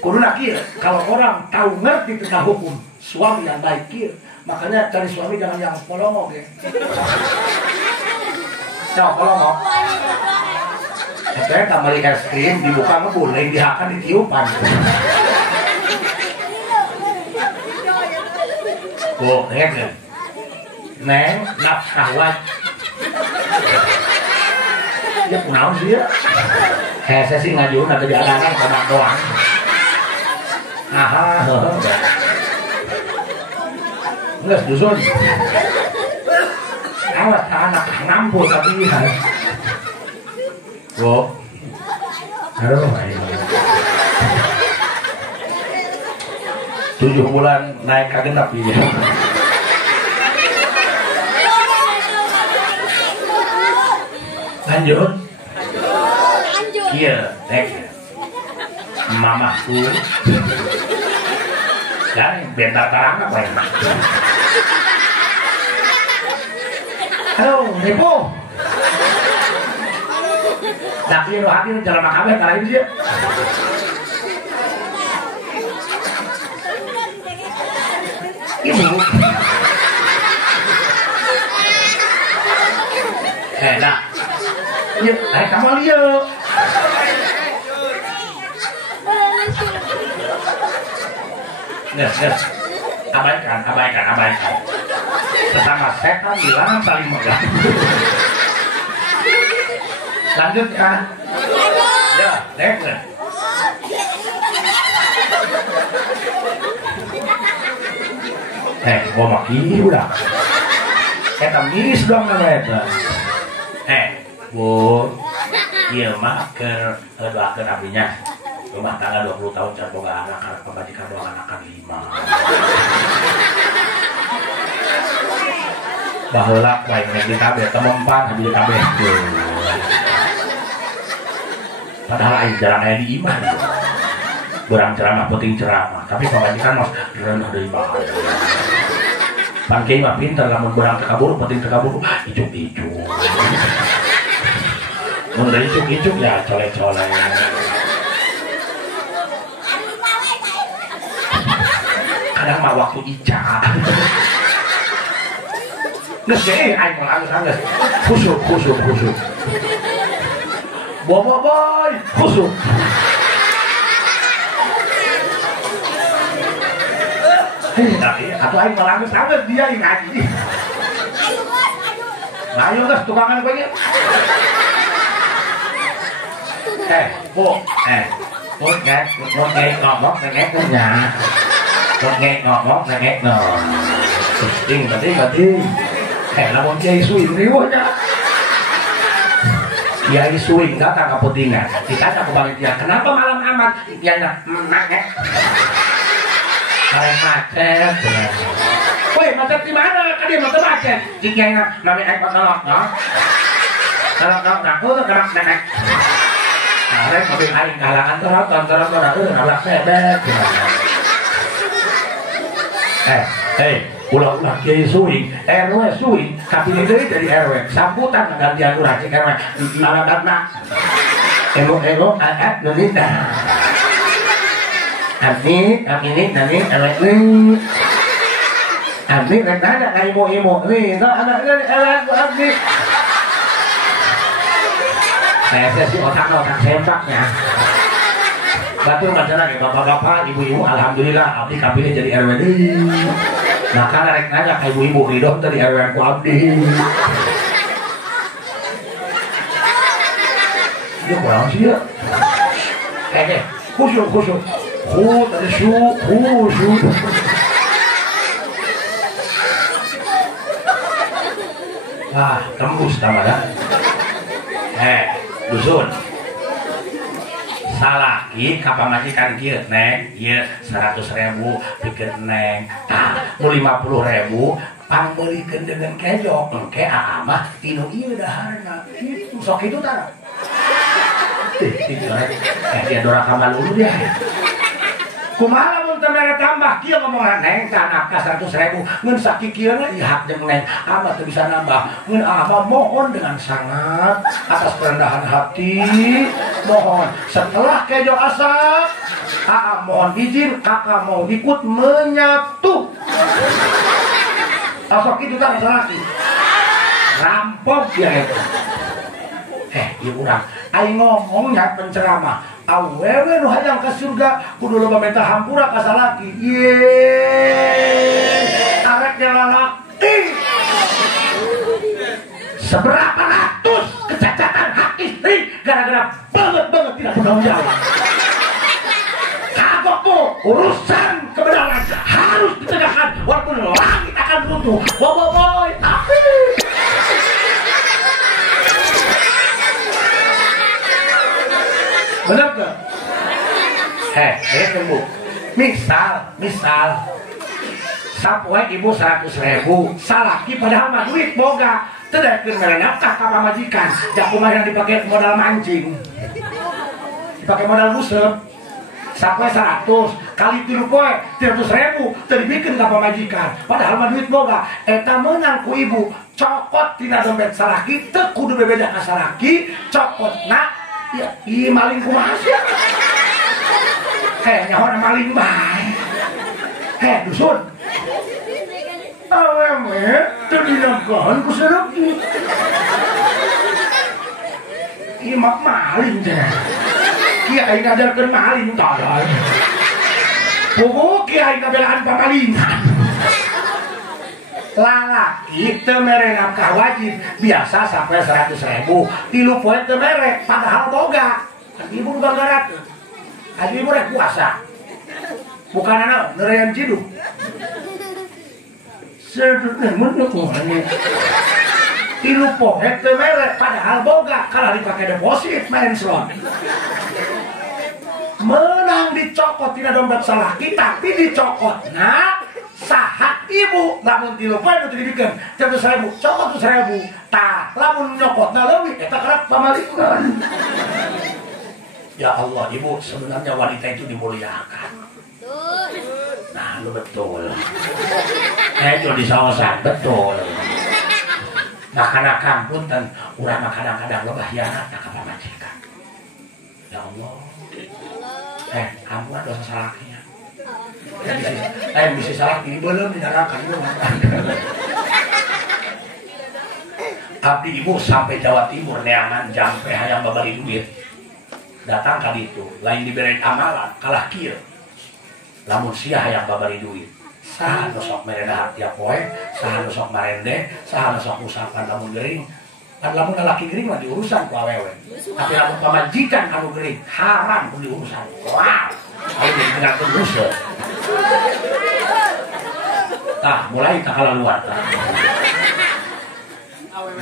kudu nakir. Kalau orang tahu ngerti tentang hukum, suami yang baik kir. Makanya cari suami jangan yang polongok ya. Nah, polongok. Saya tak beli es krim dibuka ngebul, lain dihakan ditiupan. Oh, neng, nafkah wajib. Ya kunaon sih ya? Saya sih ngajuin ada jalanan pada doang. Aha, enggak dusun. Awas anak ngampul tapi ya. Wo. Aduh, 7 bulan naik kaget tapi ya. Lanjut. Iya, next. Mamaku. Dan bentar tarang apa ya? Halo, Ibu. Tapi lo hati jalan makabeh kalahin dia. Ibu. Nah. Iya, kamu lihat. Nes. Abaikan. Sesama setan bilang saling megang. Lanjut kan? Ya, next. Gua maki udah. Kita miris dong namanya. Bu, iya mah doakeun abinya. Rumah tangga 20 tahun can boga anak, karena pembajikan doang anakan 5. Baheula wae di kabeh temempan di kabeh. Padahal aing jarang aya di imah. Berang ceramah penting ceramah, tapi pembajikan mah rendah deui bae. Pan kiai mah pinter lamun berang tekaburu penting tekaburu icuk-icuk. Mun dari icuk-icuk ya colek-colek. Kadang mah waktu ica. Nges deh, aing mah angges. Khusuk. Boy, khusuk. Tapi atau aing mah angges dia yang ngaji. Ayo guys, tukangan gue ya. Bu, ngomong ngek punya. Ngomong ngek no. Ting. Lamun kiai swing riwanya. Kiai swing datang ke putingan. Ditanya ke panitia, kenapa malam amat? Kiai ngek. Kalian macet. Woi, macet di mana? Kan dia macet macet. Jika yang namanya ekor telok, no? Telok, gerak nenek. Nah, rek mobil aing kalangan terus, nabrak sebet. Ulah kiai suing, RW suing, tapi ini dari RW. Sambutan gantian urang cik RW. Naladatna. Ego, nunita. Nani, RW ini. Abdi rek nanya ka ibu-ibu nih anak ku abdi saya sih otak sempaknya batur macana kayak bapak-bapak ibu-ibu alhamdulillah abdi kapilih jadi RW maka rek nanya ka ibu-ibu ridho tadi RW ku abdi dia kurang sih ya khusyuk tadi khusyuk tembus tamada dusun salaki kapamajikan kieu neng ieu 100.000 pikeun neng nu 50.000 pangmeulikeun dengan kejo engke aa mah tinu ieu daharna kitu sok kitu tah dia doraka malulu dia kumaha lamun teu mere tambah kieu ngomongan neng tanah ka 100.000 ngeun sakikieuna ihak jeung neng ama teu bisa nambah ngeun ama mohon dengan sangat atas kerendahan hati mohon setelah kejo asap aa mohon izin kakak mau ikut menyatu asok itu kan salaki rampok dia itu ieu urang aing ngomongnya penceramah awewe nu hayang ka surga kudu loba menta hampura ka salaki arek lalaki seberapa ratus kecacatan hak istri gara-gara banget tidak bertanggung jawab kagok po urusan kebenaran harus ditegakkan walaupun langit akan runtuh boy tapi benar gak? Tunggu. Misal sapoe ibu 100.000 salaki padahal mah duit boga tedakeun mere nafkah ka pamajikan jak kumaha yang dipakai modal mancing dipakai modal buseup sapoe 100 kali 3 poe 300.000 teu dibikeun ka pamajikan padahal mah duit boga eta meunang ku ibu cokot tina dompet salaki teu kudu bebeda ka salaki cokotna ya, iya maling kumaha sih? Nyawa maling bae. Dusun. Awewe teu dinagahan ku sareuki. Ieu mah maling teh. Kiai ngajarkeun maling tah. Puguh kiai ngabelaan pamalingan. Lalaki teu mere nafkah wajib biasa sampai 100.000 tilu poe teu mere padahal boga ibu nu banggarat ibu rek puasa bukan anak nerean ciduk sedutna mun ngomongnya tilu poe teu mere padahal boga kalau dipake deposit main slot menang dicokot tina dompet salaki tapi dicokotna sahat ibu lamun tilu poe nu dibikeun 100.000 cokot 100.000 tah lamun nyokotna leuwih eta kerap pamalingan ya Allah ibu sebenarnya wanita itu dimuliakan nah lu betul itu disaosan betul makana punten urang kadang-kadang loba hianat ka pamajikan ya Allah ampun dosa salakinya bisa salah ini belum dinarakan abdi ibu sampai Jawa Timur neangan jampe hayang babari duit datang ka ditu lain diberi amalan kalah kieu lamun sia hayang babari duit saha nu sok mere dahar tiap poe saha nu sok marende saha nu sok usapan lamun geuring lamun lalaki geuring mah diurusan ku awewe tapi lamun pamajikan anu geuring haram ku diurusan wow ayo dengan terus tah mulai tak kalaluan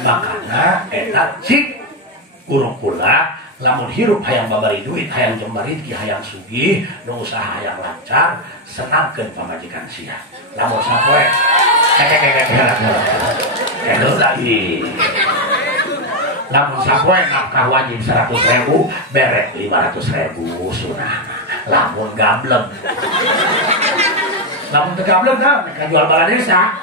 makanya eta cik urung kula lamun hirup hayang babari duit hayang jembarit ki hayang sugih nu usaha hayang lancar senangkeun pamajikan sia lamun sapoe lamun sapoe nafkah wajib 100.000 berek 500.000 sunah lamun gableng lamun teu gableng nah mereka jual bala desa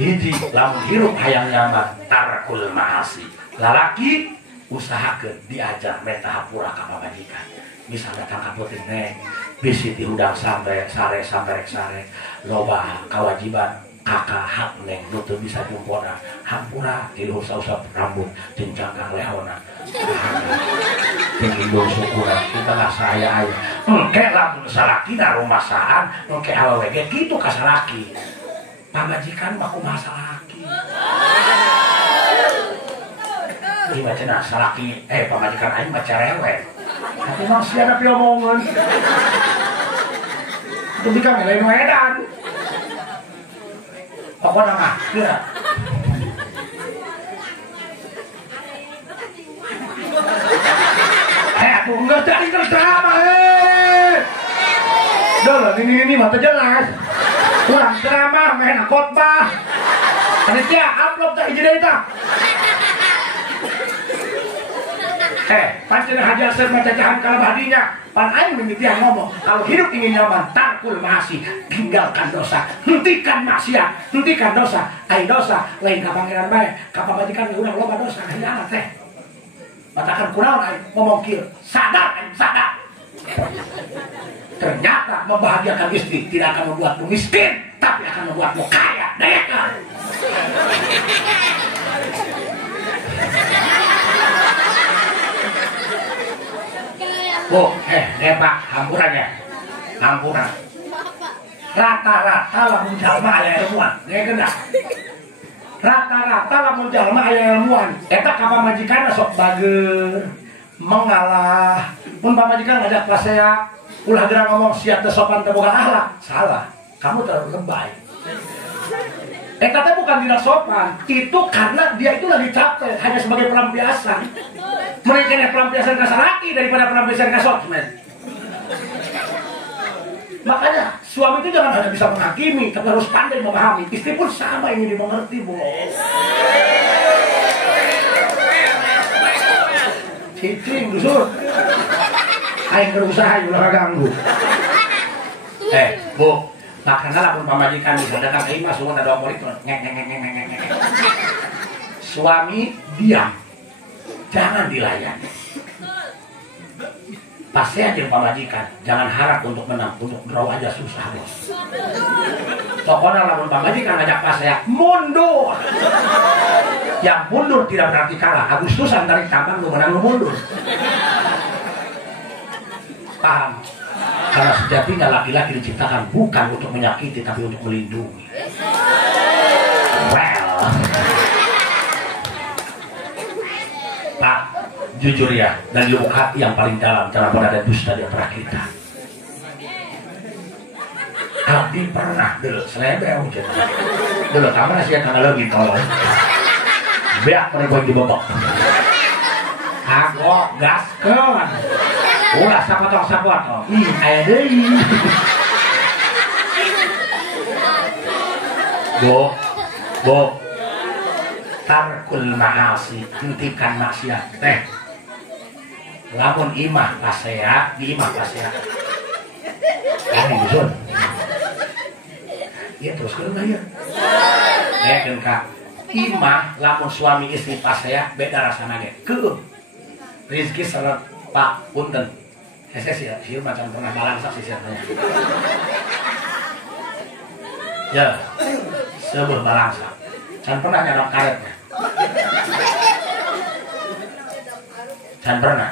hiji lamun hirup hayang nyaman tarakul maasi lalaki usahakeun diajar meta hapura ka pamajikan bisa datang ke puting neng bisi diundang sampai sare loba kewajiban kakak hak neng nutup bisa jumpona hampura tidur usap rambut jenjang kang lehona tinggi dong syukuran kita lah saya aja engke lamun salaki na rumasahan engke awewe gitu ka salaki pamajikan mah kumaha salaki ieu mah cenah salaki pamajikan aing mah cerewet tapi mah sia ada piomongan itu bikang lain edan pokokna mah ya atuh enggak jadi drama dah ini mata jelas kurang drama main khotbah panitia upload tak hiji tah pancen hajar serba cacahan kalabadinya pan aing mimitian ngomong kalau hidup ingin nyaman tarkul maasi tinggalkan dosa hentikan maksiat hentikan dosa ai dosa lain ka pangeran bae ka pamajikan urang loba dosa hianat teh matakan kunaon aing ngomong kieu sadar aing sadar ternyata membahagiakan istri tidak akan membuatmu miskin tapi akan membuatmu kaya dekan Pak, hampurannya hampuran rata-rata lamun jalma aya ilmuan gendak rata-rata lamun jalma aya ilmuan eta ka pamajikanna sok bageur mengalah mun pamajikan ngajak pasea ulah gerang ngomong siap teh sopan teh boga akhlak salah kamu terlalu lebay eta teh bukan tidak sopan itu karena dia itu lagi capek hanya sebagai pelampiasan mereka yang pelampiasan ke salaki daripada pelampiasan ke sosmed makanya suami itu jangan hanya bisa menghakimi tapi harus pandai memahami istri pun sama ingin dimengerti bos cicing dusur aing berusaha ulah ganggu bu makanya lapun pamajikan bisa datang ke imah suara ada omor itu ngek suami diam jangan dilayani pasti aja pamajikan jangan harap untuk menang untuk draw aja susah bos pokoknya lamun pamajikan ngajak pasea mundur yang mundur tidak berarti kalah Agustusan tarik kapan lu menang lu mundur paham karena sejatinya laki-laki diciptakan bukan untuk menyakiti tapi untuk melindungi well Pak jujur ya dari lubuk hati yang paling dalam jangan pernah ada dusta di antara kita Abdi pernah dulu selebel dulu kamar sih yang lagi tolong beak mereka yang dibobok aku gaskan ulah sapotong aya deui bo tarkul ma'asi hentikan maksiat teh lamun imah pasea di imah pasea ini dusun ya terus keunah ya kan kak imah lamun suami istri pasea beda rasana ge keun rezeki salat pak punten hese sih macam pernah balangsak sih ya sebuah balangsak can pernah nyadap karetnya can pernah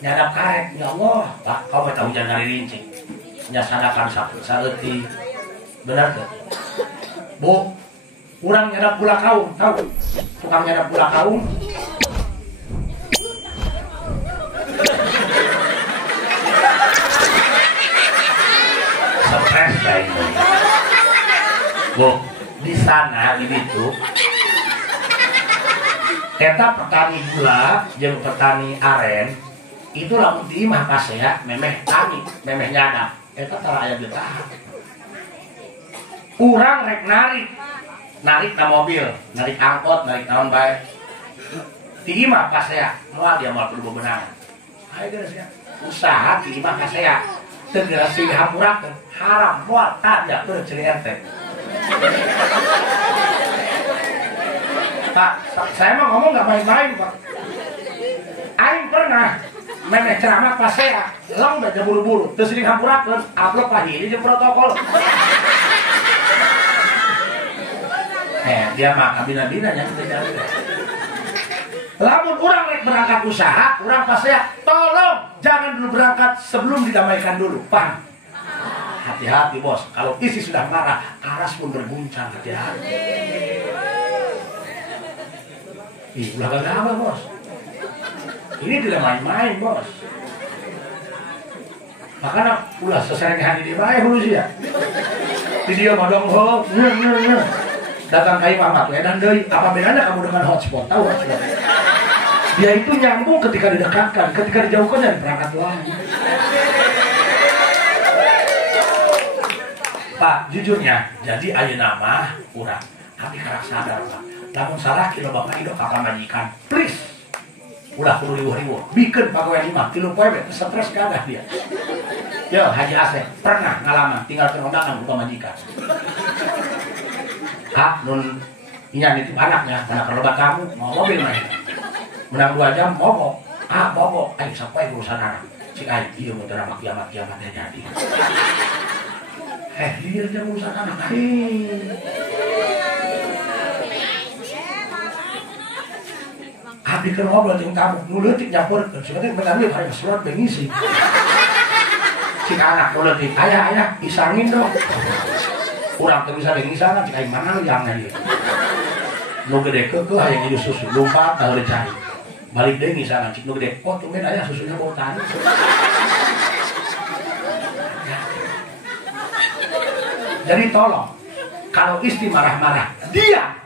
nyadap karet ya Allah Pak kau tahu jangan dari rinci nyasadakan saeuti benar tuh bu kurang nyadap pula kaum tahu tukang nyadap pula kaum stres baik bu di sana di situ eta petani gula jeung petani aren itu lamun di imah pasea memeh tani memeh nyadap eta tara aya getah urang rek narik na mobil narik angkot narik naon bae di imah pasea moal dia moal kudu bebenang ayo geus ya usaha di imah pasea teu geus dihampurakeun haram moal tanda beureuh ceri ente Pak, saya mah ngomong nggak main-main Pak. pernah memeh ceramah pas saya lang udah buru-buru terus ini hampurakeun upload lagi ini protokol. Dia mah kabina-bina nya kita. Lamun orang rek berangkat usaha, orang pas saya tolong jangan dulu berangkat sebelum didamaikan dulu, paham? Hati-hati bos, kalau isi sudah marah, aras pun berguncang, hati-hati. Ih, ulah gak apa bos. Ini tidak main-main bos. Makanya ulah sesering hati di bae hulu sih ya. Di dia modong ho, datang ke Imam Ahmad dan deui apa bedanya kamu dengan hotspot? Tahu hotspot? Dia itu nyambung ketika didekatkan, ketika dijauhkan dari perangkat lain. Pak, jujurnya, jadi ayeuna mah urang kami karak sadar Pak. Lamun salah kilo bapak hidup kakak majikan, please. Udah kudu riuh-riuh, bikin pegawai 5, 3 poe stres kagak dia. Yo, Haji Asep pernah ngalaman tinggal kerondakan ke majikan. Nun inya nitip anaknya, anak lebat kamu mau mobil main. Menang 2 jam mogok. Mogok. Ayo sampai urusan anak. Cik ayo dia mau terama kiamat-kiamatnya jadi. Dia aja urusan anak. Abdi keur ngobrol jeung tamu, nu leutik nyampurkeun, sebenarnya mengambil hari slot bengisi. Cik anak nu leutik, ayah, isangin dong. Urang teu bisa bengisangan, cik aing mana yang ieu. Nu gede keukeuh hayang ngidu susu, lompat da heureuy cai. Balik deui ngisangan, cik nu gede, oh tumben aya susunya bau tani. Jadi tolong, kalau istri marah-marah, diam,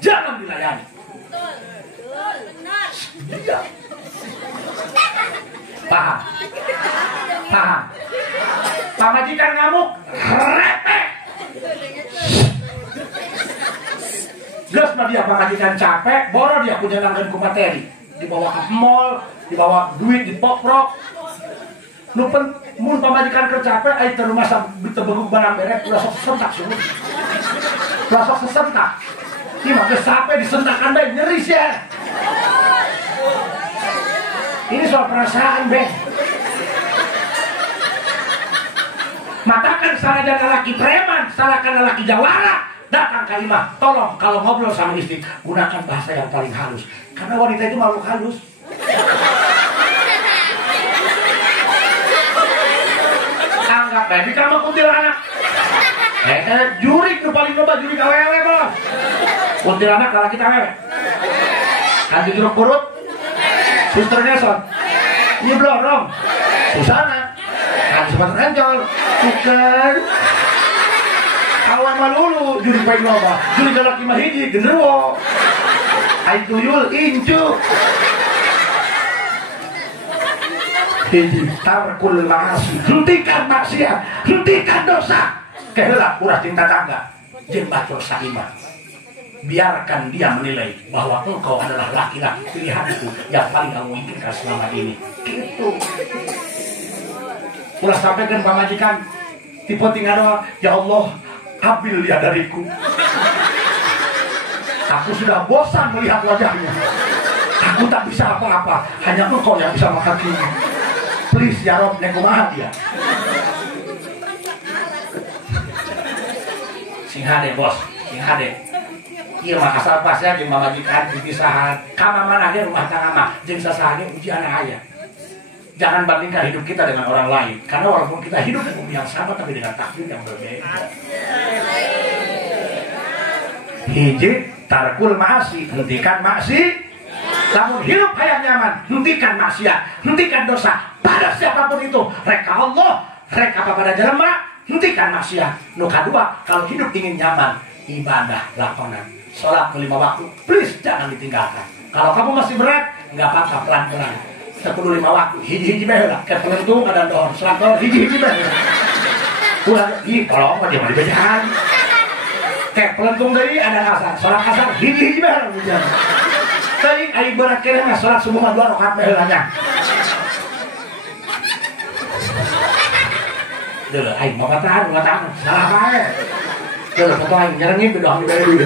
jangan dilayani. Diam. Paham? Pamajikan ngamuk, repek. Geus mah dia pamajikan capek, boro dia punya nanggeun ku materi. Dibawa ke mall, dibawa duit dipoprok. Nu mun pamajikan keur capek aya teu rumah tebegug barang beres ulah sok sesentak seueur. Ulah sok sesentak. Ieu mah geus sape disentakan bae nyeri sia. Ini soal perasaan, Beng. Matakan sarajan lelaki preman, salahkan lelaki jawara, datang ke imam. Tolong kalau ngobrol sama istri, gunakan bahasa yang paling halus. Karena wanita itu makhluk halus. Anggap baby kamu kuntilanak. Juri itu paling loba juri kawewe bos. Kuntilanak kalau kita wewe. Kanti jeruk purut. Suster Nelson. Ini blorong. Susana. Kanti sepatu encol. Bukan. Awan malulu juri paling loba. Juri galak lima hiji genderuwo. Ai tuyul incu. Hiji tarkul ma'asi. Hentikan maksiat, hentikan dosa. Keheula urang cinta tangga jeung batur saimah. Biarkan dia menilai bahwa engkau adalah laki-laki pilihanku yang paling kamu inginkan selama ini. Gitu. Ulah sampaikan pamajikan tipe tinggal ya Allah, ambil dia dariku. Aku sudah bosan melihat wajahnya. Aku tak bisa apa-apa, hanya engkau yang bisa menghakinya. Please ya Rob, nekumaha dia. Sing hade bos, sing hade. Ieu mah asal pasnya jeung mamajikan pipisahan. Ka mana ge rumah tangga mah jeung sasaha ge ujian aya. Jangan bandingkan hidup kita dengan orang lain, karena walaupun kita hidup di bumi yang sama tapi dengan takdir yang berbeda. Hiji tarkul ma'asi, hentikan maksi. Namun hidup hayat nyaman, hentikan maksiat, hentikan dosa pada siapapun itu. Reka Allah, reka pada jelema, hentikan maksiat. Nu kadua, kalau hidup ingin nyaman, ibadah lakonan, sholat 5 waktu, please jangan ditinggalkan. Kalau kamu masih berat, nggak apa-apa, pelan-pelan. Sepuluh 5 waktu, hiji-hiji behela, kayak pelentung ada dohor, sholat dohor, hiji-hiji behela. Ulah, tolong aja mah dibacaan. Kayak pelentung dari ada asar, sholat asar, hiji-hiji behela. Tadi aing berat kira mah salat subuh mah 2 rakaat baheulanya. Deuh aing mah tahan, salah bae. Deuh foto aing nyerengi bedoh di bae.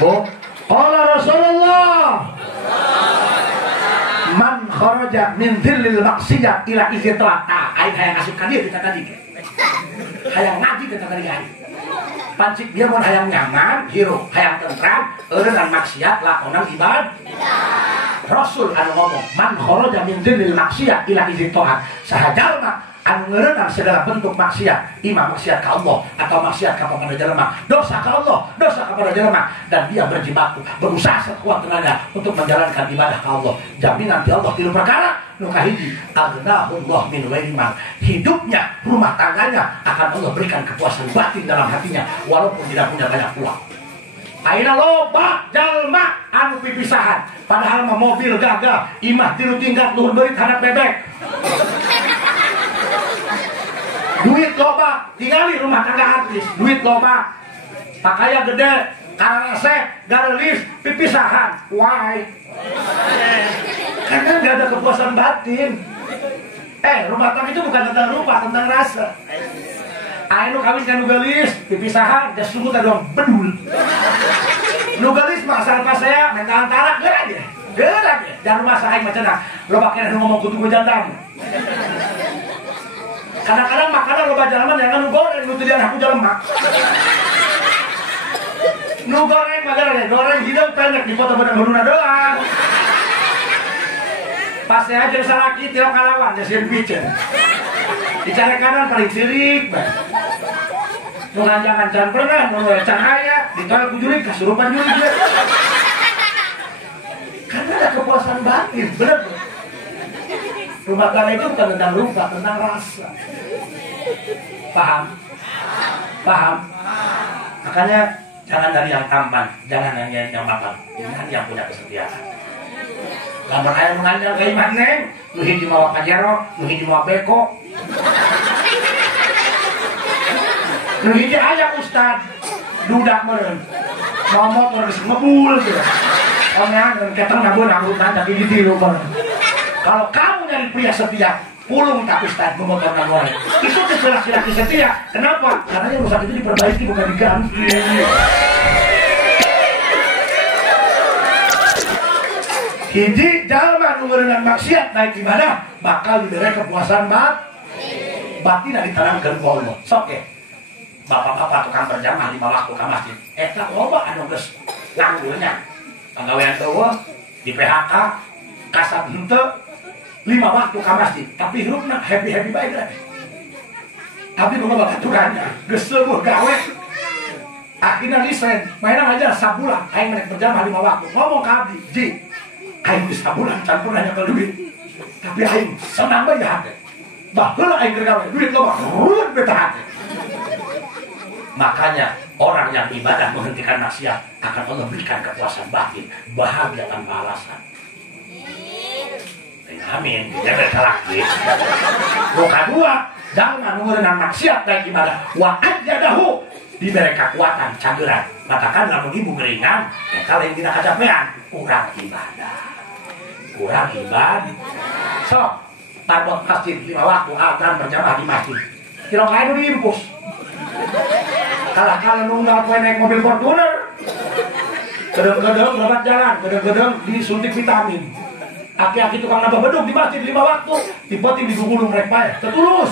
Bu, qala Rasulullah kharaja min dhillil maksiyah ila izin telat. Nah, aing hayang asup ka dieu kita tadi. Hayang ngaji kita tadi aing. Pancik dia mun hayang nyaman, hirup, hayang tentram, eureun maksiat lakonan ibadah. Rasul anu ngomong, man kharaja min dhillil maksiyah ila izin taat. Sahajalna anu ngeureunang segala bentuk maksiat, imam maksiat ka Allah atau maksiat kepada jelema, dosa ka Allah, dosa kepada jelema, dan dia berjibaku, berusaha sekuat tenaga untuk menjalankan ibadah ka Allah. Jaminan ti Allah tilu perkara, nu kahiji, aghnahullah min ghairi mal. Hidupnya, rumah tangganya akan Allah berikan kepuasan batin dalam hatinya walaupun tidak punya banyak uang. Aina loba jalma anu pipisahan, padahal mah mobil gagal, imah tilu tingkat luhur beurit hadap bebek. Duit loba, tinggali rumah tangga artis. Duit loba, pakaian gede, karasep, garelis, pipisahan. Why? Karena gak ada kepuasan batin. Rumah tangga itu bukan tentang rupa, tentang rasa. Ayo kawin kan nugalis, pipisahan, dia sungguh tak doang bedul. Nugalis masalah pas saya, minta antara, gerak dia. Dan rumah saya macam mana? Lo pakai ngomong kutu gue jandam. Kadang-kadang makanan loba jalaman yang nu goreng nu teu aku jelema. Nu goreng magara goreng hideung pendek di foto badan huluna doang. Pas saya aja salaki tiap kalawan ya sieun piceun. Di cara kanan paling sirik bae. Nu nganjang-nganjang pernah nu cahaya ditolak ku jurig kasurupan jurig dia. Karena ada kepuasan batin, bener. Rumah tangga itu bukan tentang rupa, tentang rasa. Paham? Paham? Makanya jangan dari yang tampan, jangan yang mapan, jangan yang punya kesetiaan. Gambar ayam mengandal kayak mana? Lu hiji mawa pajero, lu hiji mawa beko. Lu hiji ayam ustad, dudak meren, mau motor geus ngebul gitu. Omnya keteng nabun nanti gitu meren. Kalau kamu nyari pria setia, pulung tak ustad memotor nagore. Itu laki-laki setia. Kenapa? Karena yang rusak itu diperbaiki bukan diganti. Hiji jalma nu ngeureungan maksiat naik ibadah bakal diberi kepuasan batin ditanamkeun ku Allah. Sok ge. Bapak-bapak tukang berjamaah 5 waktu ka masjid. Eta loba anu geus nganggurnya. Pagawean eueuh di PHK kasat henteu 5 waktu ke masjid, tapi hirupna happy-happy baik lah. Tapi kalau baturannya, geus leuweuh gawe. Akhirnya resign, mainan aja sabulan, aing mereka berjamaah 5 waktu. Ngomong ke abdi, Ji, aing geus sabulan campur nanya ke duit. Tapi aing senang bae hate. Baheula aing keur gawe, duit loba, ruwet beta hate. Makanya orang yang ibadah menghentikan maksiat akan Allah berikan kepuasan batin, bahagia tanpa alasan. Amin, jangan salaki. Luka dua, jangan menggunakan maksiat dan ibadah. Wa ajadahu diberi kekuatan cageran. Katakan lamun ibu geringan, ya kalau yang tidak kecapean, kurang ibadah. Kurang ibadah. So, tarbot masjid 5 waktu, adzan berjamaah di masjid. Kira kaya itu diimpus. Kalah-kalah nunggal kue naik mobil Fortuner. Gedeng-gedeng lebat jalan, gedeng-gedeng disuntik vitamin. Aki-aki tukang nambah beduk di masjid 5 waktu, tiba-tiba digulung rek pae, tertulus.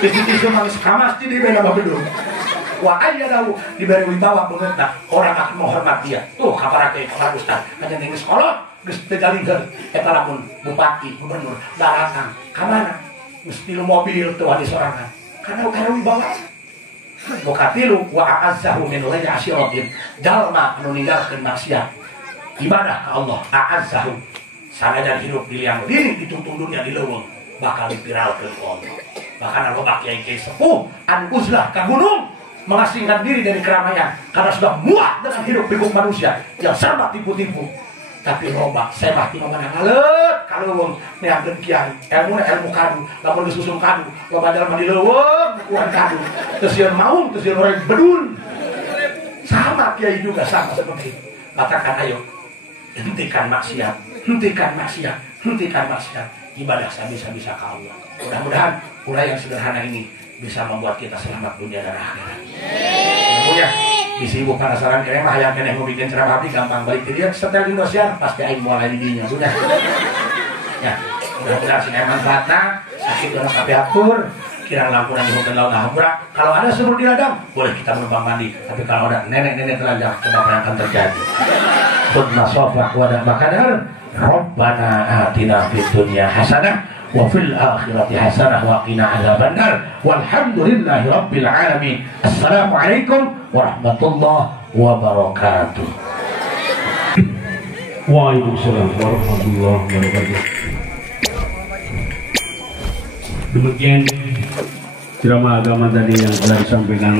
Isi-isi mangis ka masjid diberi nambah beduk. Wa ayyadahu diberi wibawa beungeutna, orang akan menghormat dia. Tuh kabarake orang ustaz, hanya ning sekolah geus teu jalingkeun eta lamun bupati, gubernur datang ka mana? Geus tilu mobil teu wani sorangan. Karena wibawa. Boka tilu wa a'azzahu min ghairi asyiratin. Jalma anu ninggalkeun maksiat ibadah ka Allah, a'azzahu sanajan hidup di liang diri dituntun dunia di leuweung bakal dipiralkeun ku Allah. Bahkan aloba kiai-kiai sepuh anu uzlah ka gunung mengasingkan diri dari keramaian karena sudah muak dengan hidup pikuk manusia yang serba tipu-tipu. Tapi loba sebah ti mana ngaleut ka leuweung neangkeun kiai, ilmu kadu, lamun disusum kadu, loba jalma di leuweung kuat kadu. Teu sieun maung, teu sieun urang bedul. Sama kiai juga sama seperti itu. Katakan ayo hentikan maksiat, hentikan maksiat, hentikan maksiat. Ibadah sabisa-bisa ka Allah. Mudah-mudahan urang yang sederhana ini bisa membuat kita selamat dunia dan akhirat. Semuanya bisi ibu penasaran kene mah hayang keneh mau bikin ceramah abdi gampang balik ke dia setel Indosiar pasti aing mulai di dinya sudah. Ya, mudah-mudahan sih manfaatnya. Sakit dalam kafe akur. Kirang lampu dan ibu laut nabrak. Kalau ada seluruh di ladang, boleh kita menumpang mandi. Tapi kalau ada nenek-nenek telanjang, coba apa yang akan terjadi? Khudna sofak wadah makadar. Rabbana atina fid dunya hasanah wa fil akhirati hasanah wa qina adzabannar. Walhamdulillahi rabbil alamin. Assalamualaikum warahmatullahi wabarakatuh. Waalaikumsalam warahmatullahi wabarakatuh. Demikian ceramah agama tadi yang telah disampaikan